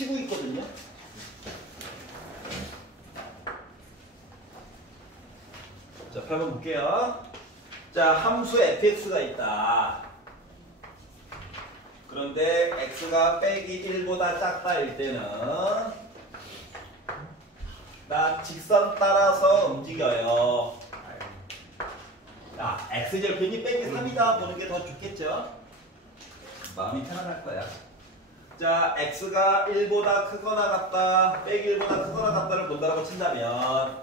치고 있거든요. 자, 8번 볼게요. 자, 함수 fx가 있다. 그런데 x가 빼기 1보다 작다일 때는 나 직선 따라서 움직여요. 자, x절편이 빼기 3이다 보는 게 더 좋겠죠? 마음이 편안할 거야. 자, x가 1보다 크거나 같다, 빼기 1보다 크거나 같다를 본다고 친다면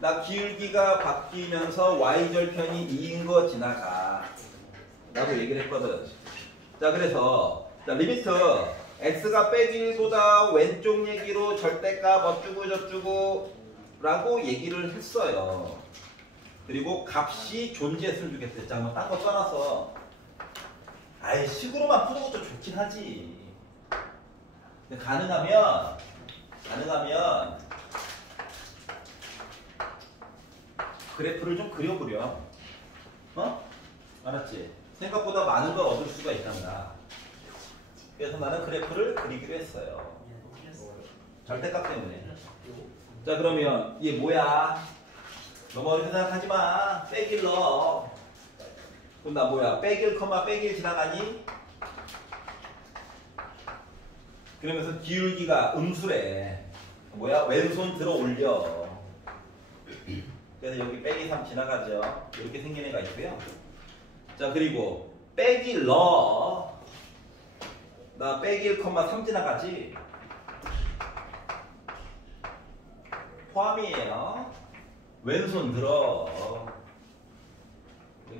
나 기울기가 바뀌면서 y절편이 2인 거 지나가 라고 얘기를 했거든. 자, 그래서 자, 리미트 x가 빼기 1보다 왼쪽 얘기로 절대값 어쩌고 저쩌고 라고 얘기를 했어요. 그리고 값이 존재했으면 좋겠대. 자, 뭐 딴 거 써놔서 아이 식으로만 푸는 것도 좋긴 하지. 근데 가능하면 그래프를 좀 그려보려. 어? 알았지? 생각보다 많은 걸 얻을 수가 있단다. 그래서 나는 그래프를 그리기로 했어요. 절대값 때문에. 자, 그러면 이게 뭐야? 너무 어렵게 생각하지 마. 빼기를 넣어. 그럼 나 뭐야? 빼기 1, 빼기 1 지나가니? 그러면서 기울기가 음수래. 뭐야? 왼손 들어 올려. 그래서 여기 빼기 3 지나가죠. 이렇게 생긴 애가 있고요. 자, 그리고 빼기 넣어. 나 빼기 1, 3 지나가지. 포함이에요. 왼손 들어.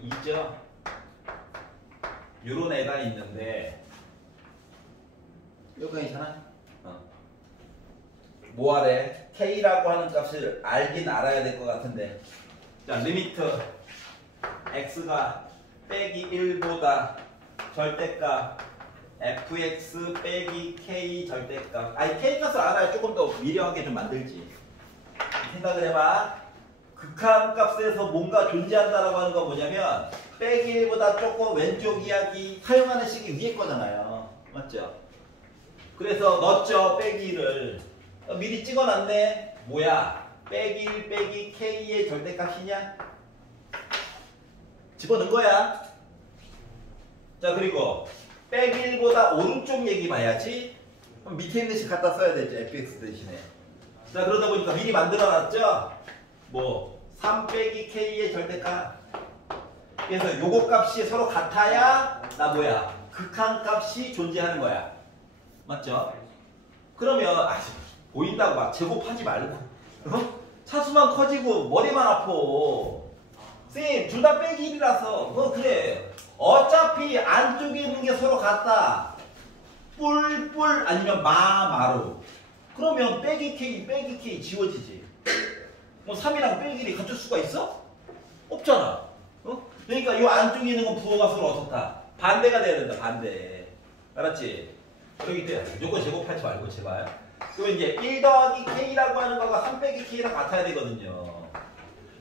있죠? 요런 애가 있는데 요거 괜찮아? 뭐 하래? K라고 하는 값을 알긴 알아야 될 것 같은데. 자, 리미트 x가 빼기 1보다 절대값 fx 빼기 k 절대값. 아니 k 값을 알아야 조금 더 미려하게 좀 만들지. 생각을 해봐. 극한값에서 뭔가 존재한다라고 하는 건 뭐냐면 빼기 1보다 조금 왼쪽 이야기 사용하는 식이 위에 거잖아요. 맞죠? 그래서 넣었죠. 빼기 1을 미리 찍어놨네. 뭐야? 빼기 1 빼기 k의 절대값이냐? 집어넣은 거야. 자, 그리고 빼기 1보다 오른쪽 얘기 봐야지. 그럼 밑에 있는 식 갖다 써야 되죠. fx 대신에. 자, 그러다 보니까 미리 만들어놨죠. 뭐 3 빼기 k의 절대값. 그래서 요거 값이 서로 같아야 나 뭐야? 극한값이 존재하는 거야. 맞죠? 그러면 보인다고 막 제곱하지 말고 차수만 커지고 머리만 아파. 쌤, 둘 다 빼기 1이라서 그래. 어차피 안쪽에 있는 게 서로 같다. 뿔뿔 아니면 마로. 그러면 빼기 K 지워지지. 뭐 3이랑 빼기 1이 같을 수가 있어? 없잖아. 그러니까 이 안쪽에 있는 건 부호가 서로 어떻다. 반대가 돼야 된다. 반대. 알았지? 그렇기 때문에 무조건 제곱하지 말고 제발. 그러면 이제 1 더하기 K라고 하는 거가 3 빼기 K랑 같아야 되거든요.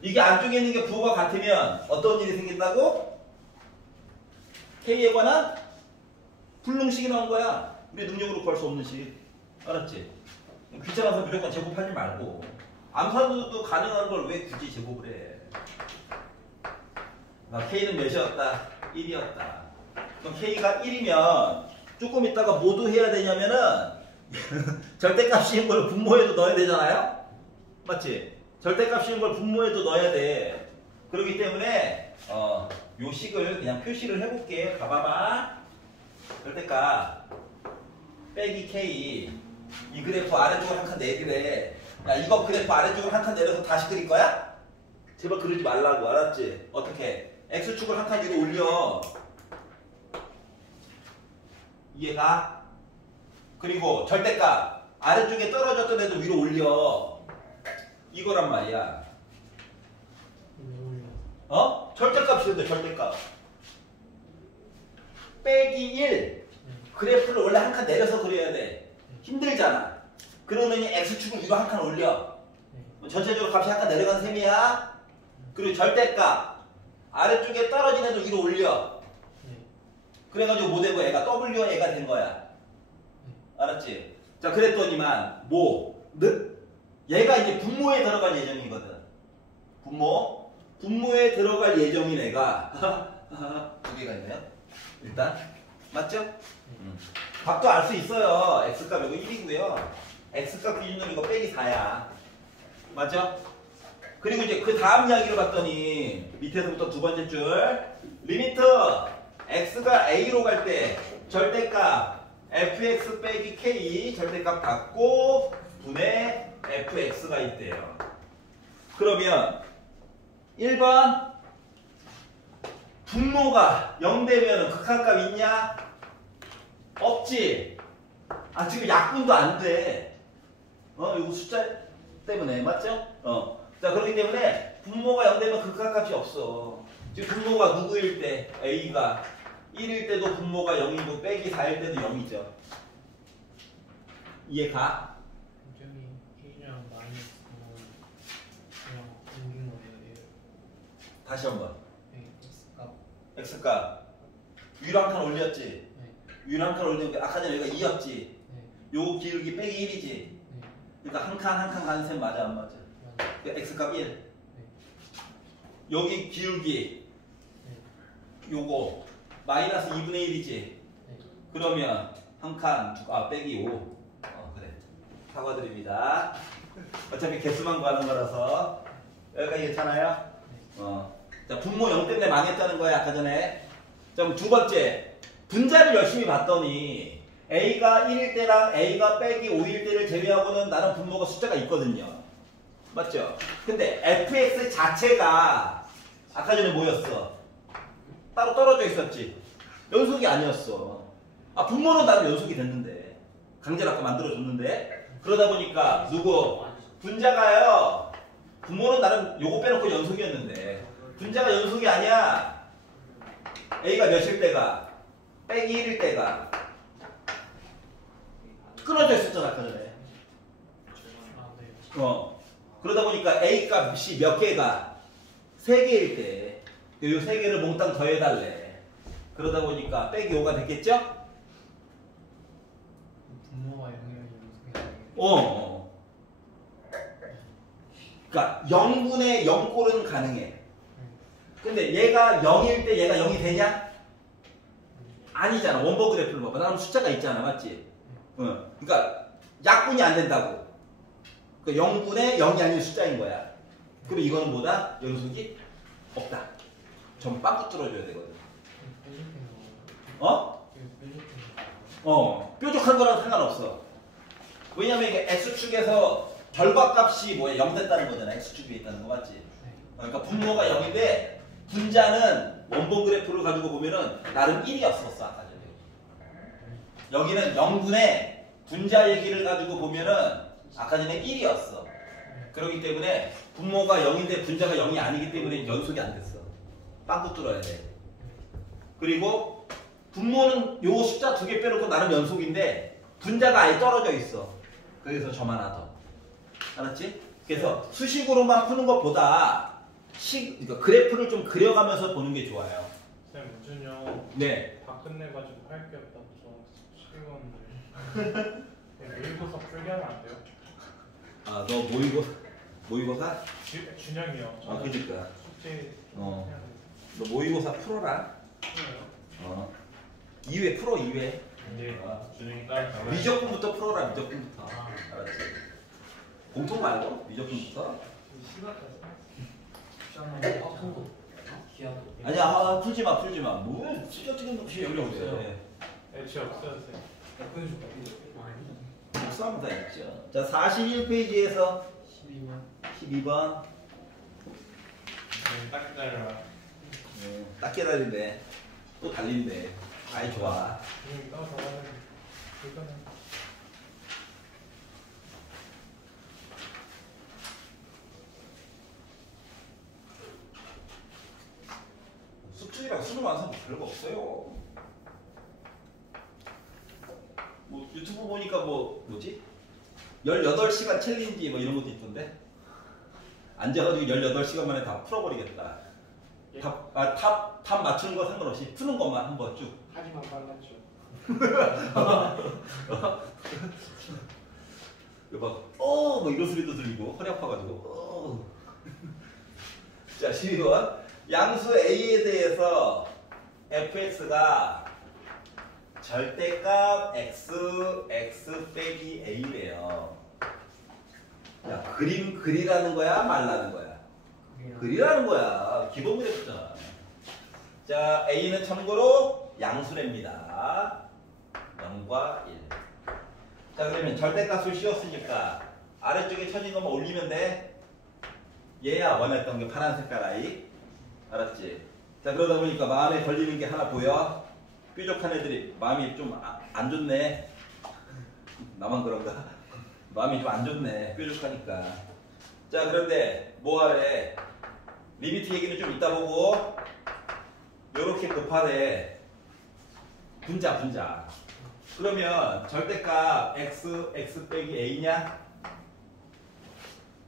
이게 안쪽에 있는 게 부호가 같으면 어떤 일이 생긴다고? K에 관한 불능식이 나온 거야. 우리 능력으로 구할 수 없는 식. 알았지? 귀찮아서 무조건 제곱하지 말고. 암산도 가능한 걸 왜 굳이 제곱을 해? K는 몇이었다? 1이었다. 그럼 K가 1이면 조금 있다가 뭐도 해야 되냐면은 절대값인 걸 분모에도 넣어야 되잖아요? 맞지? 절대값인 걸 분모에도 넣어야 돼. 그렇기 때문에 요 식을 그냥 표시를 해볼게. 봐봐봐. 절대값 빼기 K. 이 그래프 아래쪽으로 한 칸 내리래. 야, 이거 그래프 아래쪽으로 한 칸 내려서 다시 그릴 거야? 제발 그러지 말라고. 알았지? 어떻게? X축을 한 칸 위로 올려. 이해가? 그리고 절대값 아래쪽에 떨어졌던 애도 위로 올려. 이거란 말이야. 절대값이던데. 절대값 빼기 1. 그래프를 원래 한 칸 내려서 그려야 돼. 힘들잖아. 그러면 X축을 위로 한 칸 올려. 전체적으로 값이 한 칸 내려간 셈이야. 그리고 절대값 아래쪽에 떨어진 애도 위로 올려. 그래가지고 뭐 되고 애가 W가 된 거야. 알았지? 자, 그랬더니만 얘가 이제 분모에 들어갈 예정이거든. 분모에 들어갈 예정인 애가 두 개가 있네요. 일단 맞죠? 값도 알 수 있어요. x값 이거 1이고요. x값 기준으로 이거 빼기 4야. 맞죠? 그리고 이제 그 다음 이야기를 봤더니 밑에서부터 두 번째 줄 리미트 x가 a로 갈 때 절대값 fx 빼기 k 절대값 갖고 분의 fx가 있대요. 그러면 1번 분모가 0되면 극한값 있냐? 없지. 아 지금 약분도 안 돼. 이거 숫자 때문에 맞죠? 자 그렇기 때문에 분모가 0되면 극한값이 없어. 지금 분모가 누구일 때 a가 1일 때도 분모가 0이고 빼기 4일 때도 0이죠. 이해가? 저기 1이랑 마이너스 그냥 옮긴 거예요. 다시 한번. 네, x값. x값 위로 한 칸 올렸지? 네. 위로 한 칸 올리면 아까 전에 여기가 2였지? 네. 요거 기울기 빼기 1이지? 네. 그러니까 한 칸 한 칸 가는 셈 맞아 안 맞아? 맞아. 그러니까 x값 1. 네. 여기 기울기 네. 요거 마이너스 2분의 1이지? 네. 그러면 한 칸 빼기 5. 그래. 사과드립니다. 어차피 개수만 구하는 거라서 여기까지 괜찮아요? 자, 분모 0 때문에 망했다는 거야 아까 전에. 자, 그럼 두 번째 분자를 열심히 봤더니 a가 1일 때랑 a가 빼기 5일 때를 제외하고는 나는 분모가 숫자가 있거든요. 맞죠? 근데 fx 자체가 아까 전에 뭐였어? 따로 떨어져 있었지. 연속이 아니었어. 분모는 나는 연속이 됐는데 강제로 아까 만들어줬는데 그러다 보니까 누구? 분자가요. 분모는 나는 요거 빼놓고 연속이었는데 분자가 연속이 아니야. a가 몇일 때가? 빼기 1일 때가 끊어져 있었잖아 아까 전에. 아, 네. 그러다 보니까 a 값이 몇 개가? 3개일 때 요 3개를 몽땅 더해달래. 그러다 보니까 빼기 5가 됐겠죠? 분모가 0이면 연속이 그러니까 0분의 0꼴은 가능해. 근데 얘가 0일 때 얘가 0이 되냐? 아니잖아. 원본 그래프를 봐봐. 나는 숫자가 있잖아. 맞지? 그러니까 약분이 안 된다고. 그러니까 0분의 0이 아닌 숫자인 거야. 그럼 이거는 뭐다? 연속이 없다. 전 빵꾸 뚫어줘야 되거든. 뾰족한 거랑 상관없어. 왜냐면 이게 x축에서 결과값이 0 됐다는 거잖아. x축 위에 있다는 거 맞지? 그러니까 분모가 0인데 분자는 원본 그래프를 가지고 보면은 나름 1이었었어 아까 전에. 여기는 0분의 분자 얘기를 가지고 보면은 아까 전에 1이었어. 그렇기 때문에 분모가 0인데 분자가 0이 아니기 때문에 연속이 안 됐어. 빵꾸 뚫어야 돼. 그리고 분모는 요 숫자 2개 빼놓고 나름 연속인데 분자가 아예 떨어져 있어. 그래서 점 하나 더. 알았지? 그래서 수식으로만 푸는 것보다 그러니까 그래프를 좀 그려가면서 보는 게 좋아요. 쌤, 우준이 형 네. 다 끝내가지고 할 게 없다고 저 시간을 모의고사 풀게 하면 안 돼요? 너 모의고사? 준영이 형 그러니까. 숙제 너 해야 돼요. 모의고사 풀어라. 2회 풀어 2회. 네, 준영이 따라 미적분부터 풀어라 미적분부터. 아. 알았지? 공통 말고 미적분부터. 아니야 풀지 마. 뭐 찢어지는 것이 여기 없어요. 애취 없어요, 쌤. 복수하면 다 있죠. 자 41페이지에서 12번. 딱 기다려라. 딱 기다린대. 또 달린대. 아이 좋아. 준영이 따라 가야 돼. 불편해. 수특이랑 수능 완성 별거 없어요. 뭐 유튜브 보니까 뭐지? 18시간 챌린지 뭐 이런 것도 있던데. 앉아가지고 18시간 만에 다 풀어버리겠다. 답 맞추는 거 상관없이 푸는 것만 한번 쭉. 하지만 빨랐죠. 막 뭐 이런 소리도 들리고 허리 아파가지고 자 12번 양수 A에 대해서 fx가 절대값 x 빼기 a래요. 야 그림 그리라는 거야 말라는 거야? 그리라는 거야. 기본 그래프잖아. 자 a는 참고로 양수랍니다. 0과 1. 자 그러면 절대값을 씌웠으니까 아래쪽에 쳐진 것만 올리면 돼. 얘야 원했던 게 파란 색깔 아이. 알았지? 자 그러다 보니까 마음에 걸리는 게 하나 보여? 뾰족한 애들이 마음이 좀 안 좋네. 나만 그런가? 마음이 좀 안 좋네. 뾰족하니까. 자 그런데 뭐하래? 리미트 얘기는 좀 이따 보고 요렇게 곱하래. 분자. 그러면 절대값 x 빼기 a냐?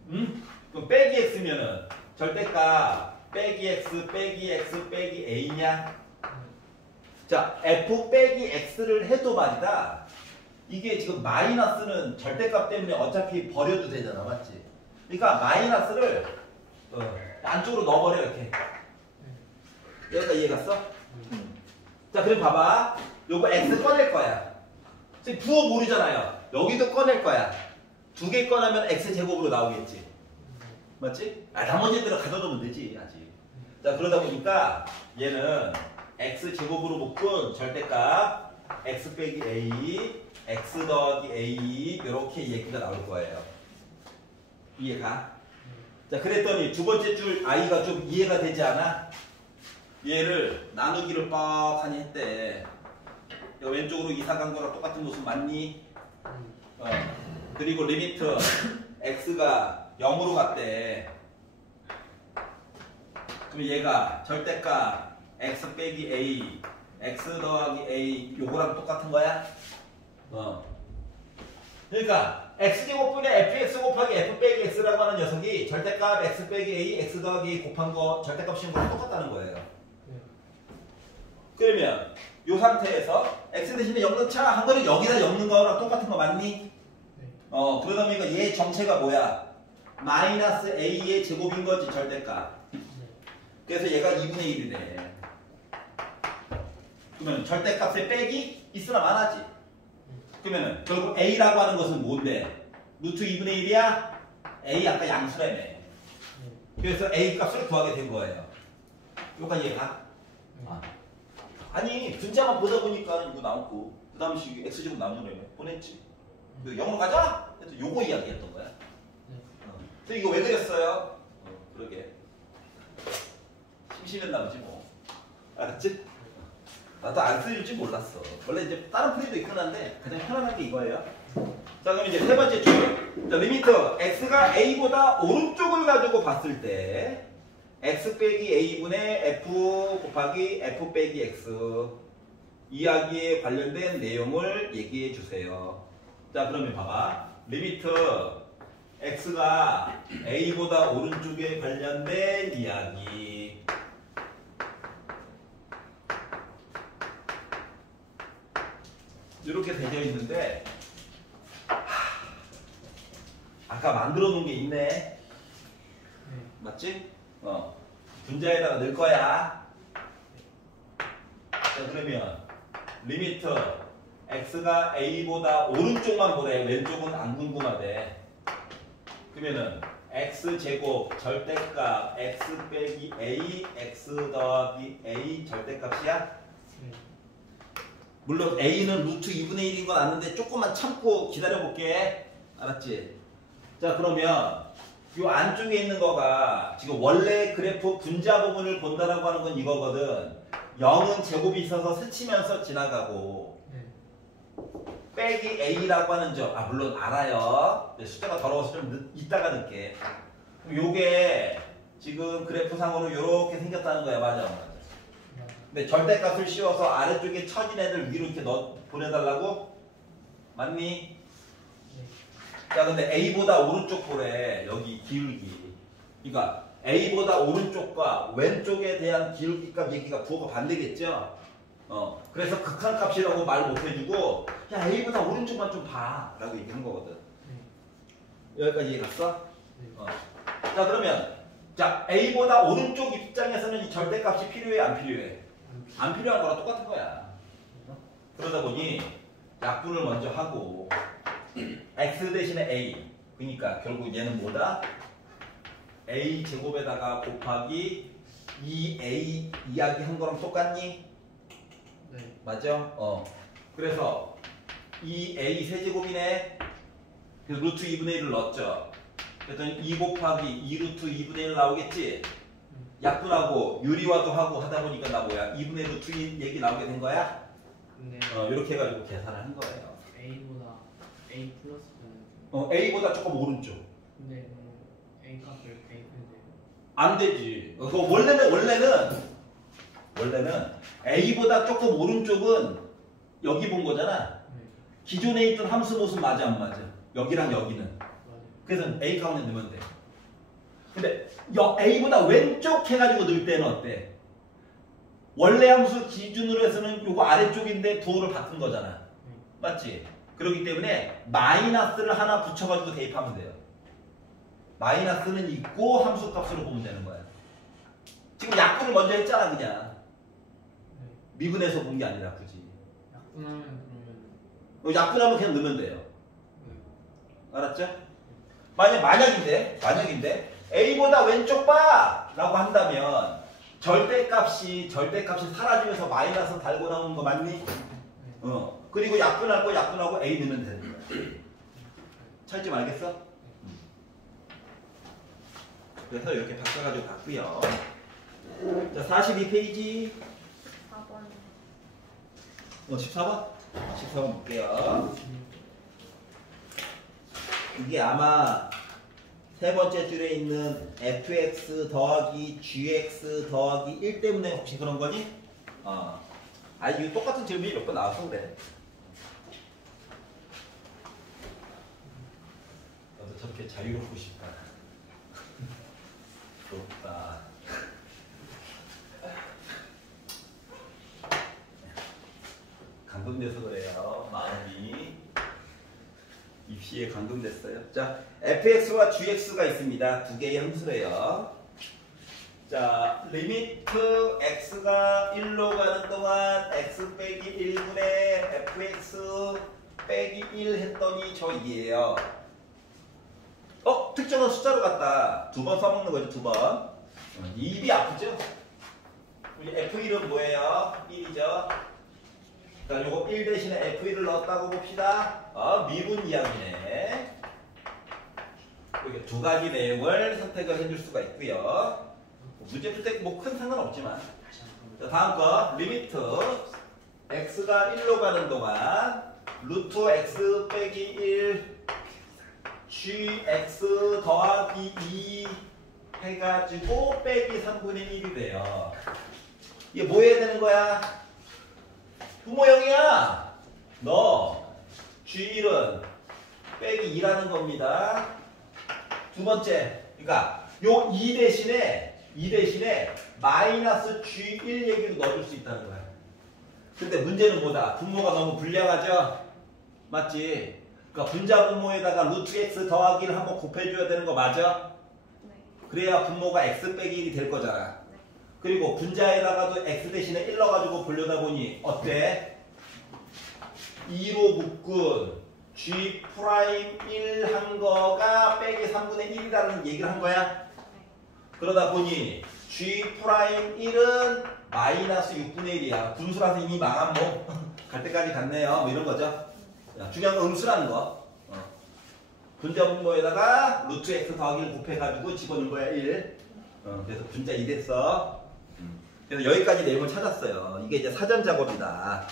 응? 그럼 빼기 x면은 절대값 빼기 x 빼기 a냐? 자, f 빼기 x를 해도 말이다. 이게 지금 마이너스는 절대값 때문에 어차피 버려도 되잖아, 맞지? 그러니까 마이너스를 안쪽으로 넣어버려 이렇게. 여기가 이해갔어? 자, 그럼 봐봐. 요거 x 꺼낼 거야. 지금 부호 모르잖아요. 여기도 꺼낼 거야. 두 개 꺼내면 x 제곱으로 나오겠지. 맞지? 나머지들은 가둬두면 되지 아직. 자 그러다 보니까 얘는 x 제곱으로 묶은 절대값 x 빼기 a, x 더하기 a 이렇게 얘기가 나올 거예요. 이해가? 자 그랬더니 두 번째 줄 i가 좀 이해가 되지 않아? 얘를 나누기를 뻑하니 했대. 왼쪽으로 이사 간 거랑 똑같은 모습 맞니? 그리고 리미트 x가 0으로 갔대. 그럼 얘가 절대값 x 빼기 a, x 더하기 a 요거랑 똑같은 거야? 그러니까 x제곱분의 fx 곱하기 f 빼기 x라고 하는 녀석이 절대값 x 빼기 a, x 더하기 a 곱한 거 절대값 씌운 거랑 똑같다는 거예요. 그러면 이 상태에서 x 대신에 0 넣자 한 거는 여기다 0 넣는 거랑 똑같은 거 맞니? 그러다 보니까 얘 정체가 뭐야? 마이너스 a의 제곱인 거지 절대값. 그래서 얘가 2분의 1이래. 그러면 절대값에 빼기 있으나 마나지. 그러면 결국 a라고 하는 것은 뭔데? 루트 2분의 1이야? a 아까 양수라며. 그래서 a 값을 구하게 된 거예요. 여기까지 이해가? 아니 분자만 보다 보니까 이거 나오고 그 다음 식이 x제곱 나오는 거예요. 보냈지. 0으로 가자? 그래서 요거 이야기했던 거야. 근데 이거 왜 그랬어요? 그러게. 심심했나 보지 뭐. 알았지? 나도 안 쓰일지 몰랐어. 원래 이제 다른 풀이도 있긴 한데 가장 편안한 게 이거예요. 자 그럼 이제 세 번째 줄. 자 리미트 x가 a보다 오른쪽을 가지고 봤을 때 x 빼기 a분의 f 곱하기 f 빼기 x 이야기에 관련된 내용을 얘기해 주세요. 자 그러면 봐봐. 리미트 x가 a보다 오른쪽에 관련된 이야기. 이렇게 되어 있는데 아까 만들어 놓은 게 있네. 맞지? 분자에다가 넣을 거야. 자 그러면 리미트 x가 a보다 오른쪽만 보래. 왼쪽은 안 궁금하대. 그러면은 x제곱 절대값 x 빼기 a, x 더하기 a 절대값이야? 물론 a는 루트 2분의 1인 건 아는데 조금만 참고 기다려볼게. 알았지? 자 그러면 이 안쪽에 있는 거가 지금 원래 그래프 분자 부분을 본다라고 하는 건 이거거든. 0은 제곱이 있어서 스치면서 지나가고 빼기 a라고 하는 점 물론 알아요. 숫자가 더러워서 좀 이따가 넣을게. 그럼 요게 지금 그래프상으로 이렇게 생겼다는 거야. 맞아. 근데 절대값을 씌워서 아래쪽에 처진 애들 위로 이렇게 보내달라고? 맞니? 자 근데 a보다 오른쪽 보래. 여기 기울기. 그러니까 a보다 오른쪽과 왼쪽에 대한 기울기 값 얘기가 부호가 반대겠죠? 그래서 극한값이라고 말 못해주고 야 a보다 오른쪽만 좀 봐 라고 얘기한 거거든. 여기까지 이해 갔어? 네. 자 그러면 자 A보다 오른쪽 입장에서는 이 절대값이 필요해 안 필요해? 안 필요한 거랑 똑같은 거야. 그러다 보니 약분을 먼저 하고 x 대신에 a 그러니까 결국 얘는 뭐다? a 제곱에다가 곱하기 2a 이야기 한 거랑 똑같니? 네. 맞죠? 그래서 2a 세제곱이네. 그래서 루트 2분의 1을 넣었죠. 그랬더니 2 곱하기 2 루트 2분의 1 나오겠지? 약분하고 유리화도 하고 하다 보니까 나 뭐야? 2분의 루트 2 얘기 나오게 된 거야? 근데 이렇게 해가지고 계산을 한 거예요. A보다 A 플러스는 A보다 조금 오른쪽. 근데 A 값을 이렇게 있는데 안 되지. 원래는 A보다 조금 오른쪽은 여기 본 거잖아. 네. 기존에 있던 함수 모습 맞아 안 맞아? 여기랑 여기는. 맞아요. 그래서 A 가운데 넣으면 돼. 근데 A보다 왼쪽 해가지고 넣을 때는 어때? 원래 함수 기준으로 해서는 요거 아래쪽인데 부호를 바꾼 거잖아. 맞지? 그렇기 때문에 마이너스를 하나 붙여가지고 대입하면 돼요. 마이너스는 있고 함수 값으로 보면 되는 거야. 지금 약분을 먼저 했잖아 그냥. 네. 미분해서 본 게 아니라 굳이. 약분하면 그러면 약분하면 그냥 넣으면 돼요. 네. 알았죠? 만약인데 A보다 왼쪽 봐! 라고 한다면 절대값이 사라지면서 마이너스 달고 나오는 거 맞니? 그리고 약분할 거 약분하고 A 넣으면 되는 거야. 차이점 알겠어? 그래서 이렇게 바꿔가지고 봤고요. 자 42페이지 4번. 14번? 14번 볼게요. 이게 아마 세 번째 줄에 있는 fx 더하기 gx 더하기 1 때문에 혹시 그런 거니? 이거 똑같은 질문이 몇 번 나와서 그래. 나도 저렇게 자유롭고 싶다. 부럽다. 감동돼서 그래요. 마음이. 입시에 감동됐어요. 자, fx와 gx가 있습니다. 두 개의 함수래요. 자, 리미트 x가 1로 가는 동안 x 빼기 1분의 fx 빼기 1 했더니 저 2예요. 특정한 숫자로 갔다. 두 번 써먹는 거죠, 두 번. 입이 아프죠? 우리 f1은 뭐예요? 1이죠? 자, 요거 1 대신에 F1을 넣었다고 봅시다. 미분 이야기네. 이렇게 두 가지 내용을 선택을 해줄 수가 있고요. 문제 풀 때 뭐 큰 상관없지만. 자, 다음 거 리미트 x가 1로 가는 동안 루트 x 빼기 1 gx 더하기 2 해가지고 빼기 3분의 1이 돼요. 이게 뭐 해야 되는 거야? 부모형이야. 너 G1은 빼기 2라는 겁니다. 두 번째, 그러니까 요 2 대신에 마이너스 G1 얘기를 넣어줄 수 있다는 거야. 근데 문제는 뭐다? 분모가 너무 불량하죠? 맞지? 그러니까 분자 분모에다가 루트 x 더하기를 한번 곱해줘야 되는 거 맞아? 네. 그래야 분모가 x 빼기 1이 될 거잖아. 네. 그리고 분자에다가도 x 대신에 1 넣어가지고 보려다 보니 어때? 2로 묶은 G 프라임 1 한 거가 빼기 3분의 1이라는 얘기를 한 거야. 그러다 보니 G 프라임 1은 마이너스 6분의 1이야. 분수라서 이미 망한 갈 때까지 갔네요. 뭐 이런 거죠. 중요한 건 음수라는 거. 분자 분모에다가 루트 x 더하기를 곱해가지고 집어넣은 거야 1. 그래서 분자 2 됐어. 그래서 여기까지 내용을 찾았어요. 이게 이제 사전 작업이다.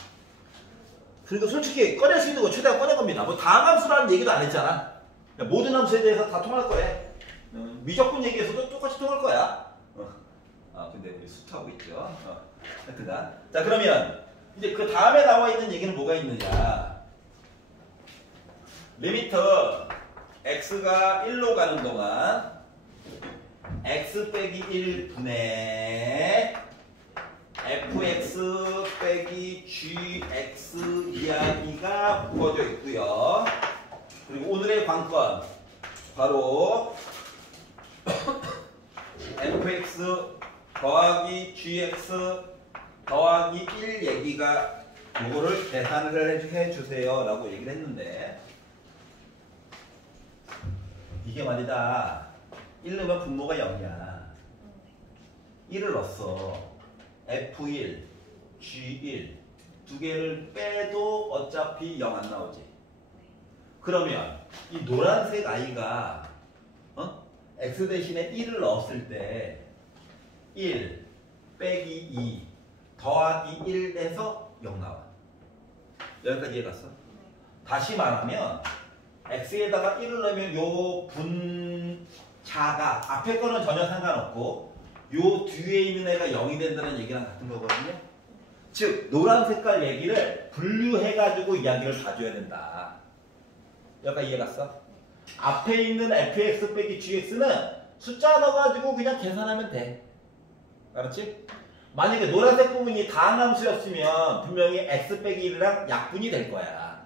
그리고 솔직히 꺼낼 수 있는 거 최대한 꺼낸 겁니다. 뭐 다함수라는 얘기도 안 했잖아. 모든 함수에 대해서 다 통할 거야. 미적분 얘기에서도 똑같이 통할 거야. 근데 우리 수트하고 있죠. 하여튼간. 자, 그러면 이제 그 다음에 나와 있는 얘기는 뭐가 있느냐. 리미트 x가 1로 가는 동안 x 빼기 1분의 fx 빼기 gx 이야기가 묶어져 있고요. 그리고 오늘의 관건 바로 fx 더하기 gx 더하기 1 얘기가 요거를 계산을 해주세요 라고 얘기를 했는데 이게 말이다 1 넣으면 분모가 0이야 1을 넣었어 f1, g1 두 개를 빼도 어차피 0 안 나오지 그러면 이 노란색 아이가 x 대신에 1을 넣었을 때 1 빼기 2 더하기 1 해서 0 나와. 여기까지 이해갔어? 다시 말하면 x에다가 1을 넣으면 요 분자가 앞에 거는 전혀 상관없고 요 뒤에 있는 애가 0이 된다는 얘기랑 같은 거거든요. 즉 노란 색깔 얘기를 분류해가지고 이야기를 봐줘야 된다. 여기까지 이해갔어? 앞에 있는 fx 빼기 gx는 숫자 넣어가지고 그냥 계산하면 돼. 알았지? 만약에 노란색 부분이 다항함수였으면 분명히 x 빼기 1이랑 약분이 될 거야.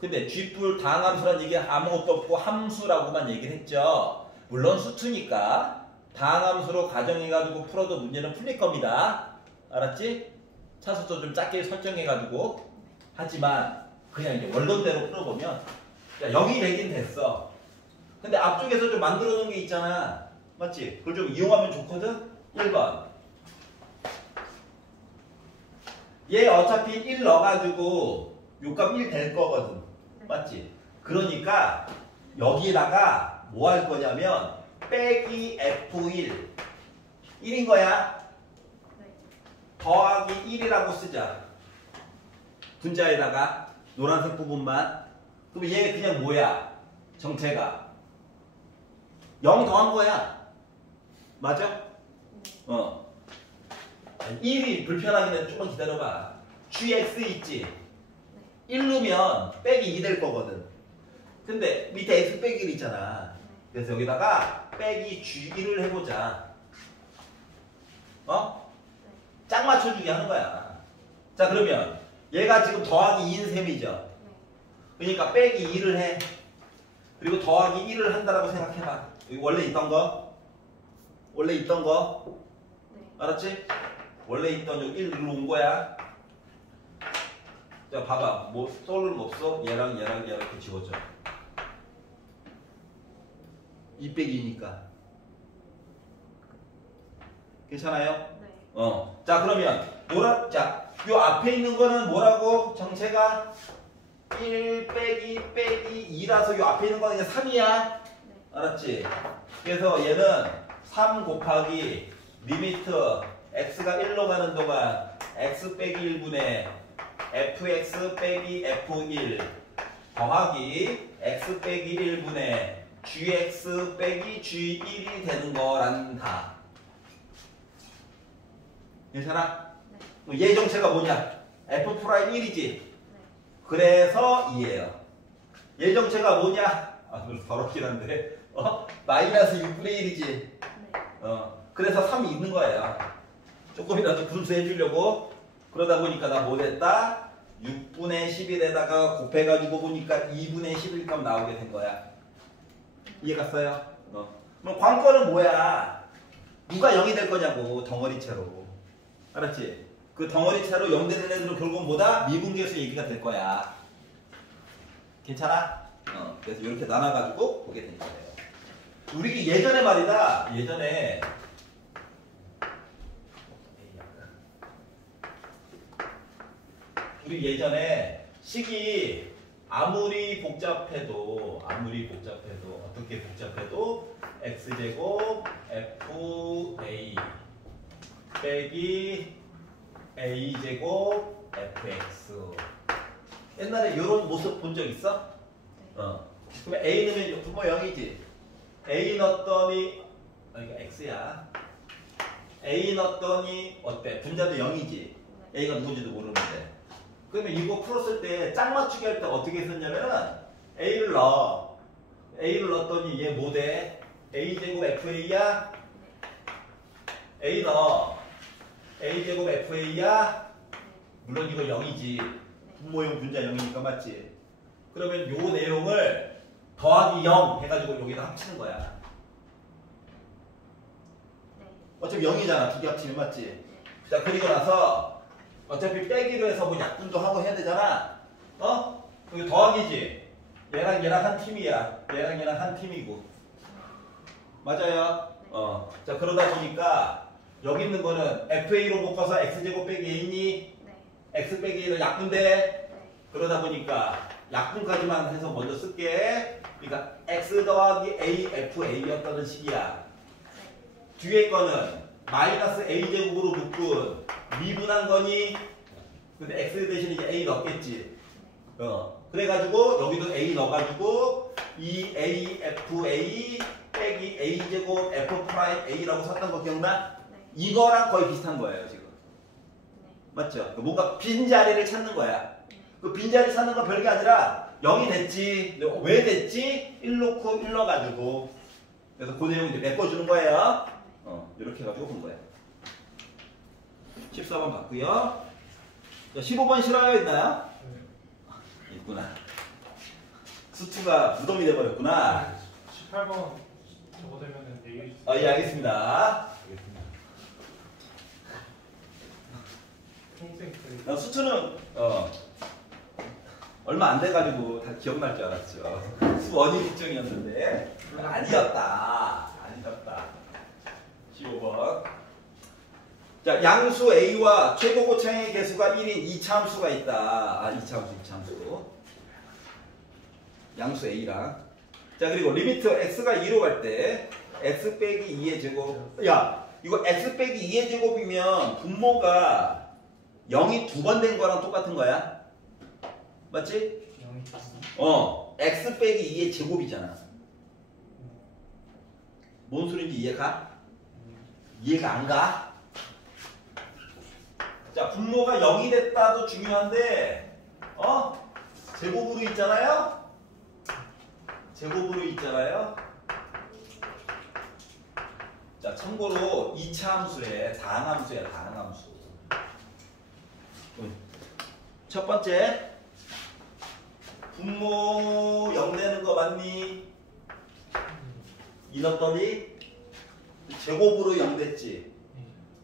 근데 G뿔 다항함수란 얘기 아무것도 없고 함수라고만 얘기를 했죠. 물론 수투니까 다항함수로 가정해가지고 풀어도 문제는 풀릴 겁니다. 알았지? 차수도 좀 작게 설정해가지고 하지만 그냥 이제 원론대로 풀어보면 0이 되긴 됐어. 근데 앞쪽에서 좀 만들어 놓은 게 있잖아. 맞지? 그걸 좀 이용하면 좋거든? 1번. 얘 어차피 1 넣어가지고 요값 1 될 거거든. 맞지? 그러니까 여기다가 뭐 할 거냐면 빼기 F1 1인 거야. 더하기 1이라고 쓰자. 분자에다가 노란색 부분만. 그럼 얘 그냥 뭐야? 정체가 0 더한 거야. 맞아? 1이 불편하긴 해. 조금만 기다려봐. gx 있지? 1 넣으면 빼기 2 될 거거든. 근데 밑에 x 빼기 1 있잖아. 그래서 여기다가 빼기 g1을 해보자. 짝 맞춰주기 하는 거야. 자 그러면 얘가 지금 더하기 2인 셈이죠. 그러니까 빼기 2를 해. 그리고 더하기 1을 한다라고 생각해봐. 여기 원래 있던 거. 원래 있던 거. 알았지? 원래 있던 여기 1 눌러 온 거야. 자 봐봐. 뭐 떠오르는 거 없어? 얘랑 이렇게 지워져. 2 빼기 2니까. 괜찮아요? 자 그러면 요 앞에 있는 거는 뭐라고? 정체가 1 빼기 2라서 요 앞에 있는 거는 그냥 3이야. 알았지? 그래서 얘는 3 곱하기 리미트 x가 1로 가는 동안 x 빼기 1분의 fx 빼기 f1 더하기 x 빼기 1분의 gx 빼기 g1이 되는 거란다. 괜찮아? 얘 정체가 뭐냐? f'1이지? 그래서 2예요. 얘 정체가 뭐냐? 더럽긴 한데 마이너스 6분의 1이지? 그래서 3이 있는 거예요. 조금이라도 분수해 주려고. 그러다 보니까 나 뭐 됐다? 6분의 11에다가 곱해가지고 보니까 2분의 11값 나오게 된 거야. 이해갔어요? 그럼 관건은 뭐야? 누가 0이 될 거냐고. 덩어리체로. 알았지? 그 덩어리체로 0 되는 애들은 결국은 뭐다? 미분계수 얘기가 될 거야. 괜찮아? 그래서 이렇게 나눠가지고 보게 된 거예요. 우리 예전에 말이다. 예전에 우리 예전에 식이 아무리 복잡해도 어떻게 복잡해도 x제곱 fa 빼기 a제곱 fx 옛날에 이런 모습 본 적 있어? 그러면 a 넣으면 분모 0이지? a 넣었더니 이거 x야. a 넣었더니 어때? 분자도 0이지? a가 누군지도 모르는데. 그러면 이거 풀었을 때 짝 맞추기 할 때 어떻게 했었냐면은 a를 넣어. a를 넣었더니 얘 뭐 돼? a제곱 fa야? a 넣어. a제곱 fa야? 물론 이거 0이지. 분모형 분자 0이니까 맞지? 그러면 요 내용을 더하기 0 해가지고 여기다 합치는 거야. 네. 어차피 0이잖아. 두 개 합치면 맞지? 자, 그리고 나서 어차피 빼기로 해서 뭐 약분도 하고 해야 되잖아. 여기 더하기지. 얘랑 한 팀이야. 얘랑 한 팀이고. 맞아요? 자, 그러다 보니까 여기 있는 거는 FA로 묶어서 X제곱 빼기 A니 네. X 빼기 A는 약분돼. 네. 그러다 보니까 약분까지만 해서 먼저 쓸게. 그러니까 X 더하기 A, FA였다는 식이야. 뒤에 거는 마이너스 A제곱으로 묶은 미분한 거니. 근데 X 대신 이제 A 넣겠지. 그래가지고 여기도 A 넣어가지고 이 A, FA 빼기 A제곱 F 프라임 A라고 썼던 거 기억나? 네. 이거랑 거의 비슷한 거예요 지금. 네. 맞죠? 뭔가 빈자리를 찾는 거야. 네. 그 빈자리 찾는 건 별게 아니라 0이 됐지. 왜 됐지? 1 놓고 1 넣어가지고. 그래서 그 내용 이제 메꿔주는 거예요. 이렇게 해가지고 본 거예요. 14번 봤고요. 15번 싫어요 있나요? 네. 있구나. 수투가 무덤이 돼버렸구나. 18번 저거 되면은 얘기해 주세요. 예, 알겠습니다. 평생 그 나 수투는 얼마 안 돼가지고 다 기억날 줄 알았죠. 수원이 국정이었는데 아니었다. 15번. 자, 양수 A와 최고 고창의 개수가 1인 2차함수가 있다. 이차함수. 양수 A랑. 자, 그리고 리미트 x가 2로 갈 때 x 빼기 2의 제곱. 야, 이거 x 빼기 2의 제곱이면 분모가 0이 두 번 된 거랑 똑같은 거야. 맞지? 0이 x 빼기 2의 제곱이잖아. 뭔 소리인지 이해가? 이해가 안 가? 자, 분모가 0이 됐다도 중요한데, 제곱으로 있잖아요? 자, 참고로 2차 함수에 다항함수야, 다항함수. 첫 번째, 분모 0 되는 거 맞니? 이 넣었더니 제곱으로 0 됐지.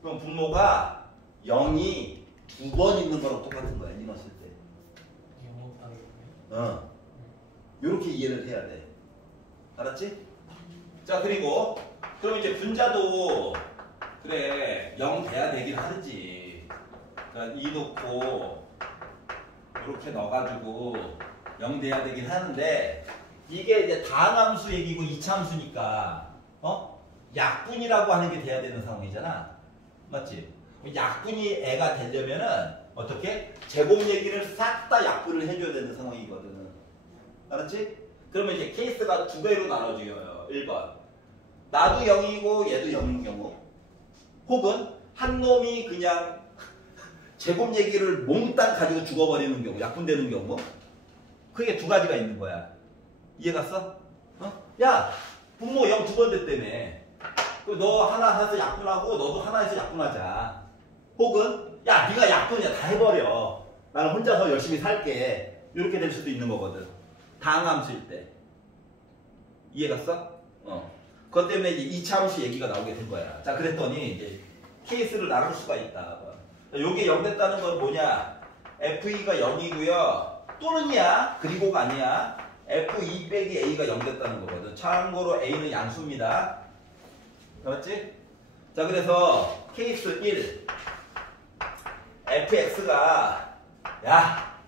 그럼 분모가 0이 두 번 있는 거랑 똑같은 거야. 이 넣었을 때. 요렇게 이해를 해야 돼. 알았지? 자, 그리고 그럼 이제 분자도 그래 0 돼야 되긴 하지. 그러니까 2 놓고 이렇게 넣어가지고 0 돼야 되긴 하는데 이게 이제 다항함수 얘기고 2차 함수니까 약분이라고 하는 게 돼야 되는 상황이잖아. 맞지? 약분이 애가 되려면은 어떻게? 제곱 얘기를 싹 다 약분을 해줘야 되는 상황이거든. 알았지? 그러면 이제 케이스가 두 개로 나눠져요. 1번. 나도 0이고 얘도 0인 경우. 혹은 한 놈이 그냥 제곱 얘기를 몽땅 가지고 죽어버리는 경우. 약분되는 경우. 그게 두 가지가 있는 거야. 이해 갔어? 야! 분모 0 두 번 됐다며. 너 하나 해서 약분하고 너도 하나 해서 약분하자. 혹은 야 네가 약분이야 다 해버려. 나는 혼자서 열심히 살게. 이렇게 될 수도 있는 거거든. 다항함수일 때. 이해 갔어? 그것 때문에 이제 2차 함수 얘기가 나오게 된 거야. 자, 그랬더니 이제 케이스를 나눌 수가 있다. 요게 0 됐다는 건 뭐냐? FE가 0이고요. 또는이야. 그리고가 아니야. FE 빼기 A가 0 됐다는 거거든. 참고로 A는 양수입니다. 알았지? 자, 그래서 케이스 1 fx가 야,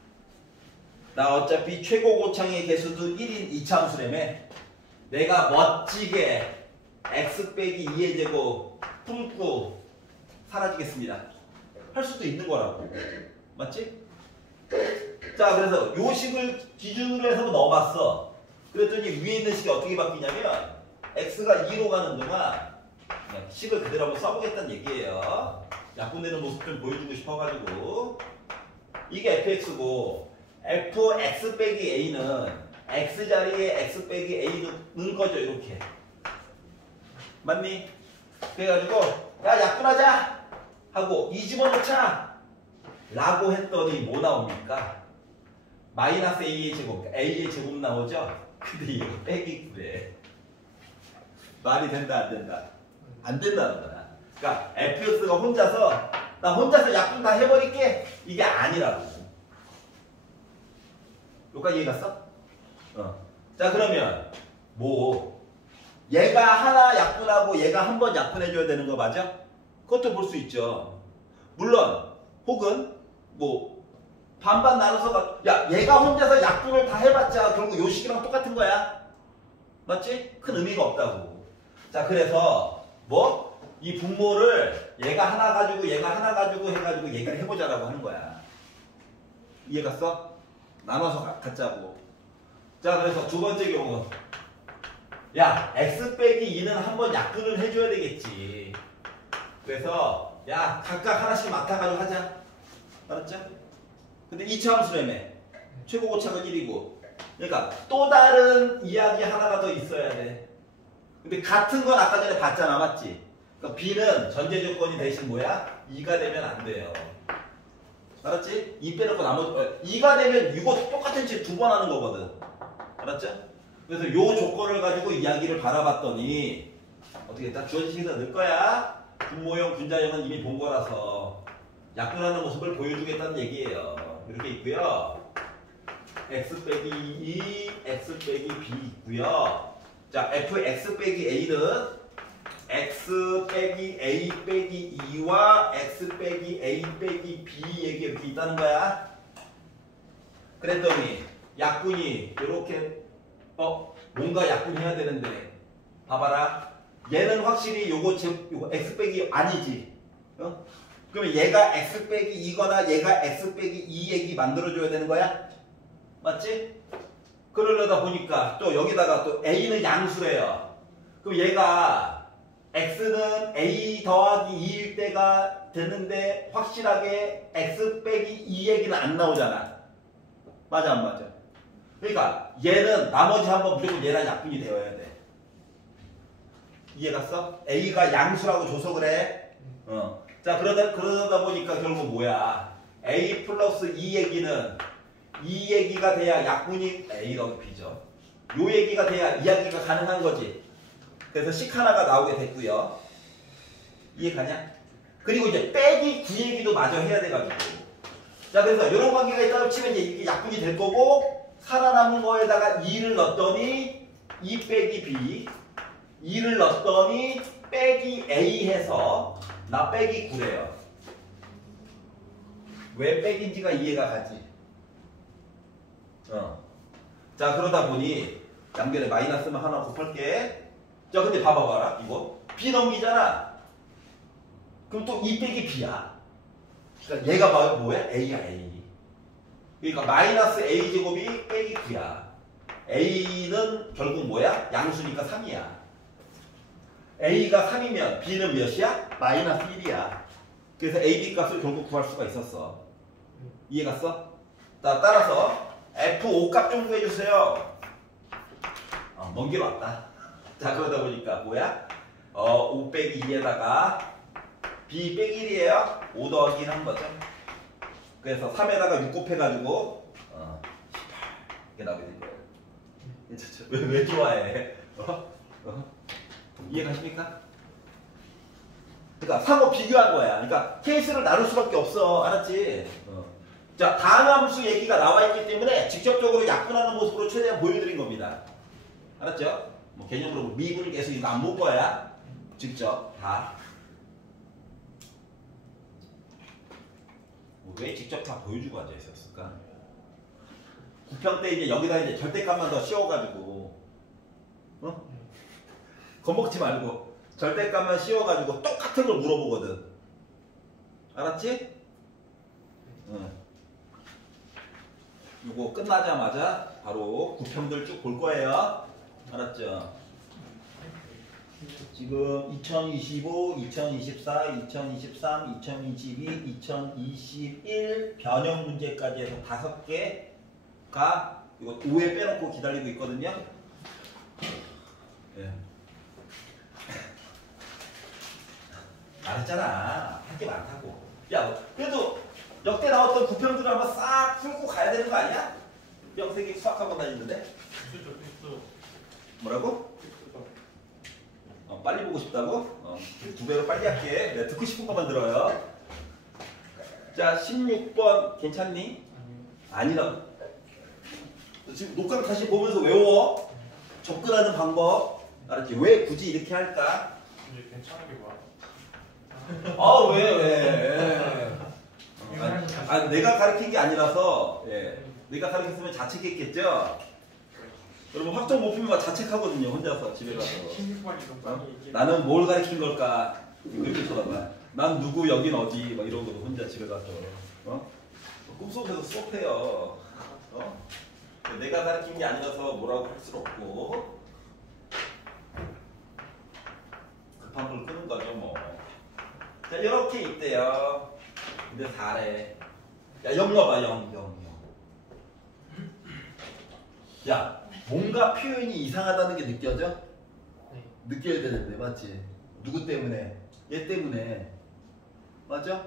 나 어차피 최고 고창의 개수도 1인 2차 함수라며 내가 멋지게 x 빼기 2의 제곱 품고 사라지겠습니다. 할 수도 있는 거라고. 맞지? 자, 그래서 요 식을 기준으로 해서 넣어봤어. 그랬더니 위에 있는 식이 어떻게 바뀌냐면 x가 2로 가는 동안 식을 그대로 한번 써보겠다는 얘기예요. 약분되는 모습 좀 보여주고 싶어가지고. 이게 fx고 fx 빼기 a는 x 자리에 x 빼기 a 넣는 거죠. 이렇게. 맞니? 그래가지고 야 약분하자 하고 이 집어넣자 라고 했더니 뭐 나옵니까? 마이너스 A의 제곱, A의 제곱 나오죠? 근데 이거 빼기 9래. 말이 된다, 안 된다? 안 된다는 거야. 그러니까 FX가 혼자서, 나 혼자서 약분 다 해버릴게. 이게 아니라고. 여기까지 이해 갔어? 자, 그러면, 뭐, 얘가 하나 약분하고 얘가 한 번 약분해줘야 되는 거 맞아? 그것도 볼 수 있죠. 물론, 혹은, 뭐, 반반 나눠서, 야, 얘가 혼자서 약분을 다 해봤자 결국 요 식이랑 똑같은 거야. 맞지? 큰 의미가 없다고. 자, 그래서, 뭐? 이 분모를 얘가 하나 가지고 얘가 하나 가지고 해가지고 얘기를 해보자라고 하는 거야. 이해 갔어? 나눠서 갖자고. 자, 그래서 두 번째 경우. 야, x 빼기 2는 한번 약분을 해줘야 되겠지. 그래서 야, 각각 하나씩 맡아가지고 하자. 알았죠? 근데 2차 함수라며. 최고 고차가 1이고. 그러니까 또 다른 이야기 하나가 더 있어야 돼. 근데 같은 건 아까 전에 봤잖아, 맞지? 그러니까 B는 전제 조건이 대신 뭐야? 2가 되면 안 돼요. 알았지? 2 빼놓고 나머지 2가 되면 이거 똑같은 식 두 번 하는 거거든. 알았죠? 그래서 요 조건을 가지고 이야기를 바라봤더니 어떻게 딱 주어진 식에서 넣을 거야? 분모형, 분자형은 이미 본 거라서 약분하는 모습을 보여주겠다는 얘기예요. 이렇게 있고요. x 빼기 2, x 빼기 b 있고요. 자, fx 빼기 a는 x 빼기 a 빼기 2와 x 빼기 a 빼기 b 얘기 이렇게 있다는 거야. 그랬더니 약분이 이렇게 뭔가 약분해야 되는데 봐봐라. 얘는 확실히 요거 x 빼기 아니지. 그러면 얘가 x 빼기 2거나 얘가 x 빼기 2 얘기 만들어줘야 되는 거야? 맞지? 그러려다 보니까 또 여기다가 또 a는 양수래요. 그럼 얘가 x는 a 더하기 2일 때가 되는데 확실하게 x 빼기 2 얘기는 안 나오잖아. 맞아 안 맞아? 그러니까 얘는 나머지 한번 무조건 얘랑 약분이 되어야 돼. 이해 갔어? a가 양수라고 줘서 그래. 자, 그러다 보니까 결국 뭐야? a 플러스 2 얘기는 이 얘기가 돼야 약분이 a 더하기 b죠. 요 얘기가 돼야 이야기가 가능한 거지. 그래서 식 하나가 나오게 됐고요. 이해 가냐? 그리고 이제 빼기 9 얘기도 마저 해야 돼가지고. 자, 그래서 이런 관계가 있다고 치면 이제 이게 약분이 될 거고, 살아남은 거에다가 2를 넣었더니 2 빼기 b, 2를 넣었더니 빼기 a 해서 나 빼기 9래요. 왜 빼기인지가 이해가 가지. 자, 그러다 보니 양변에 마이너스만 하나 곱할게. 자, 근데 봐봐라. 이거 b 넘기잖아. 그럼 또 2 빼기 b야. 그러니까 얘가 뭐야? a야, a. 그러니까 마이너스 a 제곱이 빼기 9야. a는 결국 뭐야? 양수니까 3이야. a가 3이면 b는 몇이야? 마이너스 1이야. 그래서 a, b 값을 결국 구할 수가 있었어. 이해 갔어? 자, 따라서 f5 값 좀 구해주세요. 먼 길 왔다. 자, 그러다 보니까 뭐야? 5 빼기 2에다가 b 빼기 1이에요. 5 더하기 1 한 거죠. 그래서 3에다가 6 곱해가지고 18 이렇게 나오게 된 거예요. 왜 좋아해? 이해 가십니까? 그러니까 상호 비교한 거야. 그러니까 케이스를 나눌 수밖에 없어. 알았지? 자, 다함수 얘기가 나와 있기 때문에 직접적으로 약분하는 모습으로 최대한 보여드린 겁니다. 알았죠? 뭐 개념으로 미분을 계속 이거 안 볼 거야. 직접 다. 왜 직접 다 보여주고 앉아 있었을까? 9평 때 이제 여기다 이제 절대값만 더 씌워가지고, 겁먹지 말고 절대값만 씌워가지고 똑같은 걸 물어보거든. 알았지? 이거 끝나자마자 바로 9평들 쭉 볼 거예요. 알았죠? 지금 2025, 2024, 2023, 2022, 2021 변형 문제까지 해서 5개가 이거 5회 빼놓고 기다리고 있거든요. 네. 말했잖아. 할 게 많다고. 야, 그래도 역대 나왔던 9평들을 한번 싹 풀고 가야 되는 거 아니야? 세 개 수학학원 다니는데? 필수 필수. 뭐라고? 필수죠. 빨리 보고 싶다고? 두 배로 빨리 할게. 내가 듣고 싶은 것만 들어요. 자, 16번 괜찮니? 아니요. 아니라고. 지금 녹화 다시 보면서 외워. 접근하는 방법. 알았지? 왜 굳이 이렇게 할까? 이제 괜찮은 게 뭐야? 아, 왜? 내가 가르친 게 아니라서, 예. 내가 가르쳤으면 자책했겠죠? 여러분, 학점 못 풀면 자책하거든요, 혼자서 집에 가서. 16번이 너무 나는 뭘 가르친 걸까? 그렇게 쳐다봐. 난 누구, 여긴 어디, 막 이러거든, 혼자 집에 가서. 꿈속에서 수업해요. 내가 가르친 게 아니라서 뭐라고 할 수 없고. 급한 걸 끄는 거죠, 뭐. 자, 이렇게 있대요. 근데 4래. 야, 0 넣어봐, 0. 야, 뭔가 표현이 이상하다는 게 느껴져? 네. 느껴야 되는데, 맞지? 누구 때문에? 얘 때문에. 맞아?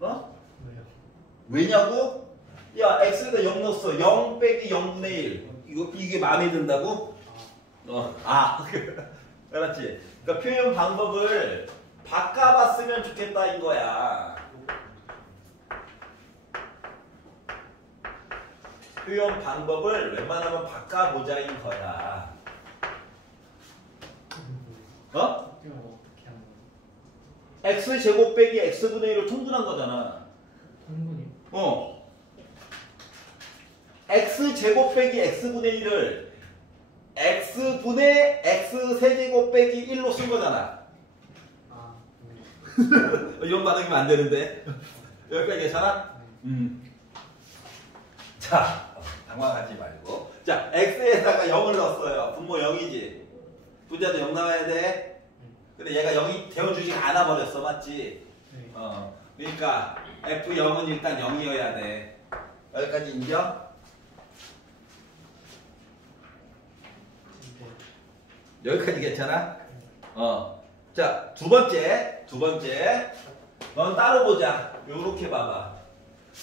왜요? 왜냐고? 야, x에다 0 넣었어. 0 빼기 0분의 1. 이게 마음에 든다고? 알았지? 그러니까 표현 방법을 바꿔봤으면 좋겠다 이거야. 표현 방법을 웬만하면 바꿔보자인 거야. 어떻게 하는 거예요? x제곱 빼기 x분의 1을 통분한 거잖아. 통분이요? x제곱 빼기 x분의 1을 x분의 x세제곱 빼기 1로 쓴 거잖아. 이런 반응이면 안 되는데. 여기까지 괜찮아? 자, 당황하지 말고. 자, x에다가 0을 넣었어요. 분모 0이지. 분자도 0 나와야 돼. 근데 얘가 0이 되어주지가 않아 버렸어. 맞지? 네. 그러니까 f0은 일단 0이어야 돼. 여기까지 인정? 여기까지 괜찮아? 자, 두 번째. 넌 따로 보자. 요렇게 봐봐.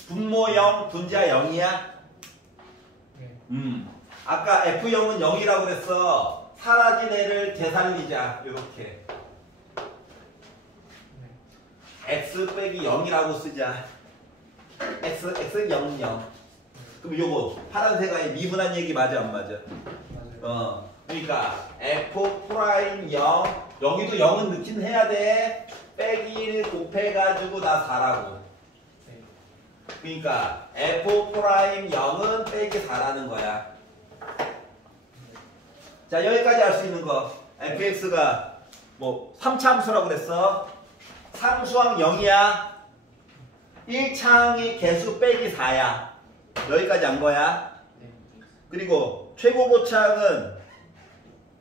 분모 0, 분자 0이야? 네. 아까 F0은 0이라고 그랬어. 사라진 애를 되살리자. 요렇게. 네. x 빼기 0이라고 쓰자. x 0, 0. 그럼 요거 파란색아이 미분한 얘기 맞아 안 맞아? 맞아요. 그러니까 f 프라임 0 여기도 0은 넣긴 해야 돼. 빼기 1 곱해가지고 나 4라고. 네. 그러니까 f 프라임 0은 빼기 4라는 거야. 자, 여기까지 알 수 있는 거. fx가 뭐 3차 함수라고 그랬어. 상수항 0이야. 1차항의 개수 빼기 4야. 여기까지 안 거야. 네. 그리고 최고고차항은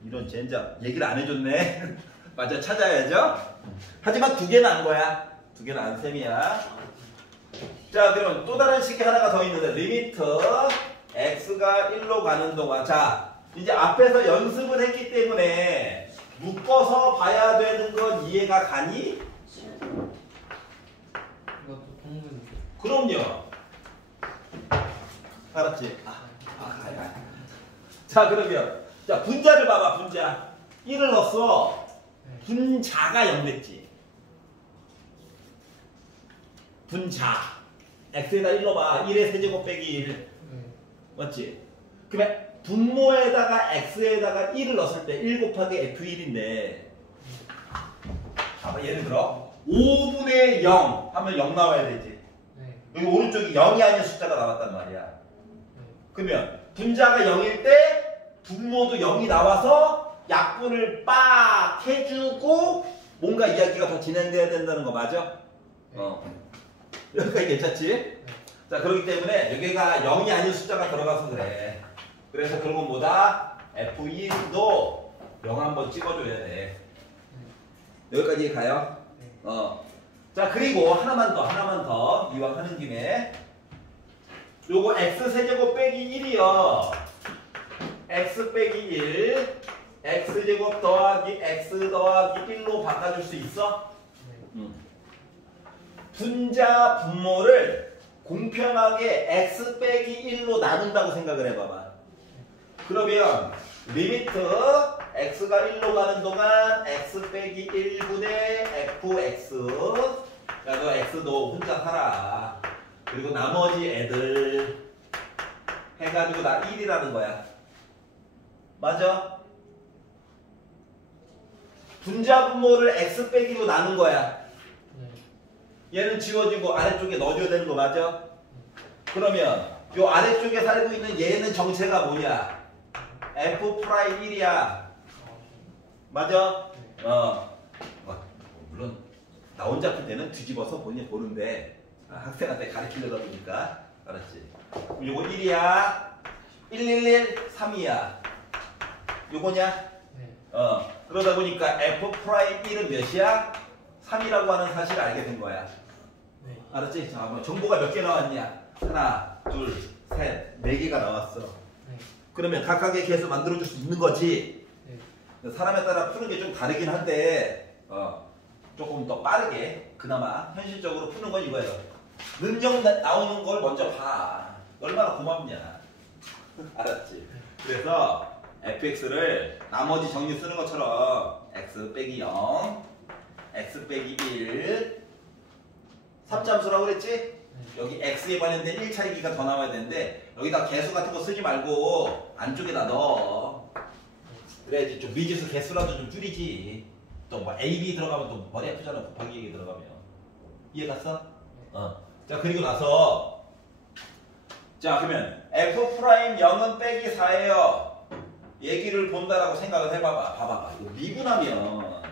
이런 젠장 얘기를 안 해줬네. 맞아, 찾아야죠. 하지만 두 개는 안 거야. 두 개는 안 셈이야. 자, 그러면 또 다른 식이 하나가 더 있는데 리미트 x가 1로 가는 동안. 자, 이제 앞에서 연습을 했기 때문에 묶어서 봐야 되는 건 이해가 가니? 이것도 통분이죠. 그럼요. 알았지? 자, 그러면 자, 분자를 봐봐. 분자 1을 넣었어. 네. 분자가 0 됐지. 분자 x에다 1 넣어봐. 1의 세제곱 빼기 1 네. 맞지? 그러면 분모에다가 x에다가 1을 넣었을 때 1 곱하기 f1인데 봐봐, 예를 들어 5분의 0 하면 0 나와야 되지. 네. 여기 오른쪽이 0이 아닌 숫자가 나왔단 말이야. 네. 그러면 분자가 0일 때 분모도 0이 나와서 약분을 빡 해주고 뭔가 이야기가 더 진행돼야 된다는 거 맞아? 여기까지 괜찮지? 네. 자, 그렇기 때문에 여기가 0이 아닌 숫자가 들어가서 그래. 그래서 그런 건 뭐다? F1도 0 한번 찍어줘야 돼. 여기까지 가요? 네. 자, 그리고 하나만 더 이왕 하는 김에 요거 x세제곱 빼기 1이요. x 빼기 1 x제곱 더하기 x 더하기 1로 바꿔줄 수 있어? 네. 분자 분모를 공평하게 x 빼기 1로 나눈다고 생각을 해봐봐. 그러면 리미트 x가 1로 가는 동안 x 빼기 1분의 fx. 야, 너 x 너 혼자 살아. 그리고 나머지 애들 해가지고 나 1이라는 거야. 맞아? 분자분모를 x 빼기로 나눈 거야. 얘는 지워지고 아래쪽에 넣어줘야 되는 거 맞아? 그러면 요 아래쪽에 살고 있는 얘는 정체가 뭐냐? f'1이야. 맞아? 물론 나 혼자 풀 때는 뒤집어서 본인이 보는데 학생한테 가르치려다 보니까 알았지? 요거 1이야. 111, 3이야. 요거냐? 네. 그러다 보니까 f'1은 몇이야? 3이라고 하는 사실을 알게 된 거야. 네. 알았지? 자, 뭐 정보가 몇 개 나왔냐? 하나, 둘, 셋, 네 개가 나왔어. 네. 그러면 각각의 개수 만들어줄 수 있는 거지. 네. 사람에 따라 푸는 게 좀 다르긴 한데 조금 더 빠르게 그나마 현실적으로 푸는 건 이거예요. 능력 나오는 걸 먼저 봐. 얼마나 고맙냐. 알았지? 그래서 fx를 나머지 정리 쓰는 것처럼 x 빼기 0, x 빼기 1 3참수라고 그랬지? 여기 x에 관련된 1차이기가 더 나와야 되는데 여기다 개수 같은 거 쓰지 말고 안쪽에다 넣어. 그래야지 좀 미지수 개수라도 좀 줄이지. 또 뭐 a, b 들어가면 또 머리 아프잖아. 곱하기 얘기 들어가면. 이해 갔어? 자, 그리고 나서 자, 그러면 f'0은 빼기 4예요. 얘기를 본다라고 생각을 해봐봐. 봐봐봐. 이거 미분하면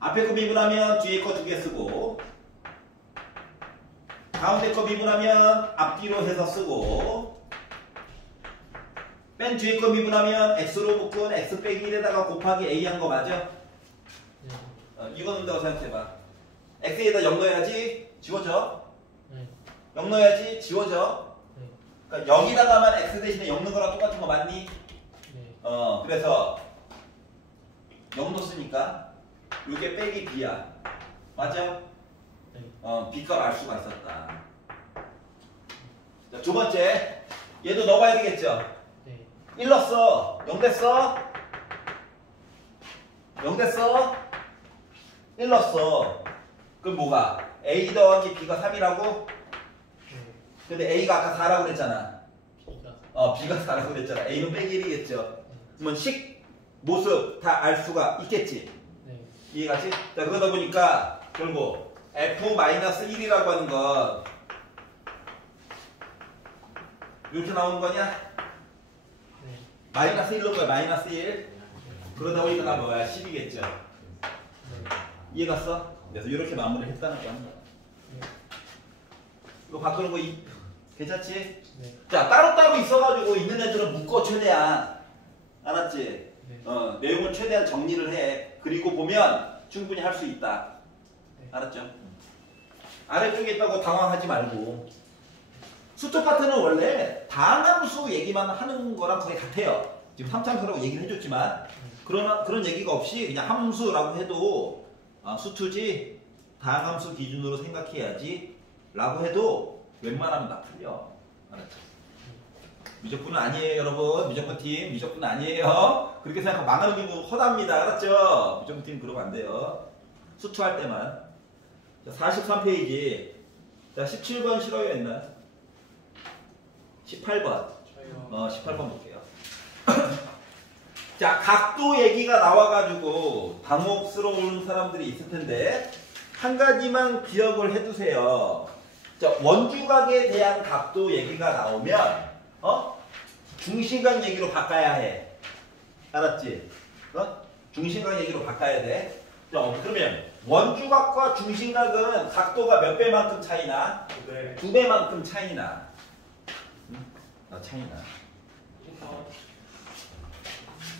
앞에 거 미분하면 뒤에 거 두 개 쓰고 가운데 거 미분하면 앞뒤로 해서 쓰고 맨 뒤에 거 미분하면 x로 묶은 x 빼기 1에다가 곱하기 a 한 거 맞아? 이거 넣는다고 생각해봐. x에다 0 넣어야지 지워져. 0 넣어야지 지워져. 그러니까 여기다가만 x 대신에 0 넣은 거랑 똑같은 거 맞니? 그래서 0 넣었으니까 이게 빼기 b야. 맞아? b값 알 수가 있었다. 자, 두 번째 얘도 넣어봐야 되겠죠? 1 넣었어. 0 됐어? 0 됐어? 1 넣었어. 그럼 뭐가? a 더하기 b가 3이라고? 근데 a가 아까 4라고 그랬잖아. b가 4라고 그랬잖아. a는 빼기 1이겠죠. 그러면 식, 모습 다 알 수가 있겠지. 이해가지? 자, 그러다 보니까 결국 f-1이라고 하는 건 이렇게 나오는 거냐? 마이너스 1 넣은 거야. 마이너스 1. 그러다 보니까 뭐야? 10이겠죠. 이해갔어? 그래서 이렇게 마무리를 했다는 거야. 이거 바꾸는 거 괜찮지? 자, 따로따로 있어가지고 있는 애들은 묶어 최대한. 알았지? 내용을 최대한 정리를 해. 그리고 보면 충분히 할 수 있다. 알았죠? 아래쪽에 있다고 당황하지 말고. 수투 파트는 원래 다항함수 얘기만 하는 거랑 거의 같아요. 지금 3참수라고 얘기를 해줬지만 그런 얘기가 없이 그냥 함수라고 해도 수투지 다항함수 기준으로 생각해야지 라고 해도 웬만하면 다 풀려. 알았죠? 미적분은 아니에요, 여러분. 미적분팀 미적분은 아니에요. 그렇게 생각하면 망하는 경우 허다합니다. 알았죠? 미적분팀 그러면 안 돼요. 수투할 때만. 자, 43페이지. 자, 17번 싫어요, 옛날. 18번. 18번 볼게요. 자, 각도 얘기가 나와가지고 당혹스러운 사람들이 있을 텐데 한 가지만 기억을 해두세요. 자, 원주각에 대한 각도 얘기가 나오면 중심각 얘기로 바꿔야 해. 알았지? 중심각 얘기로 바꿔야 돼. 자, 그러면 원주각과 중심각은 각도가 몇 배만큼 차이나? 2배만큼 차이나. 차이나.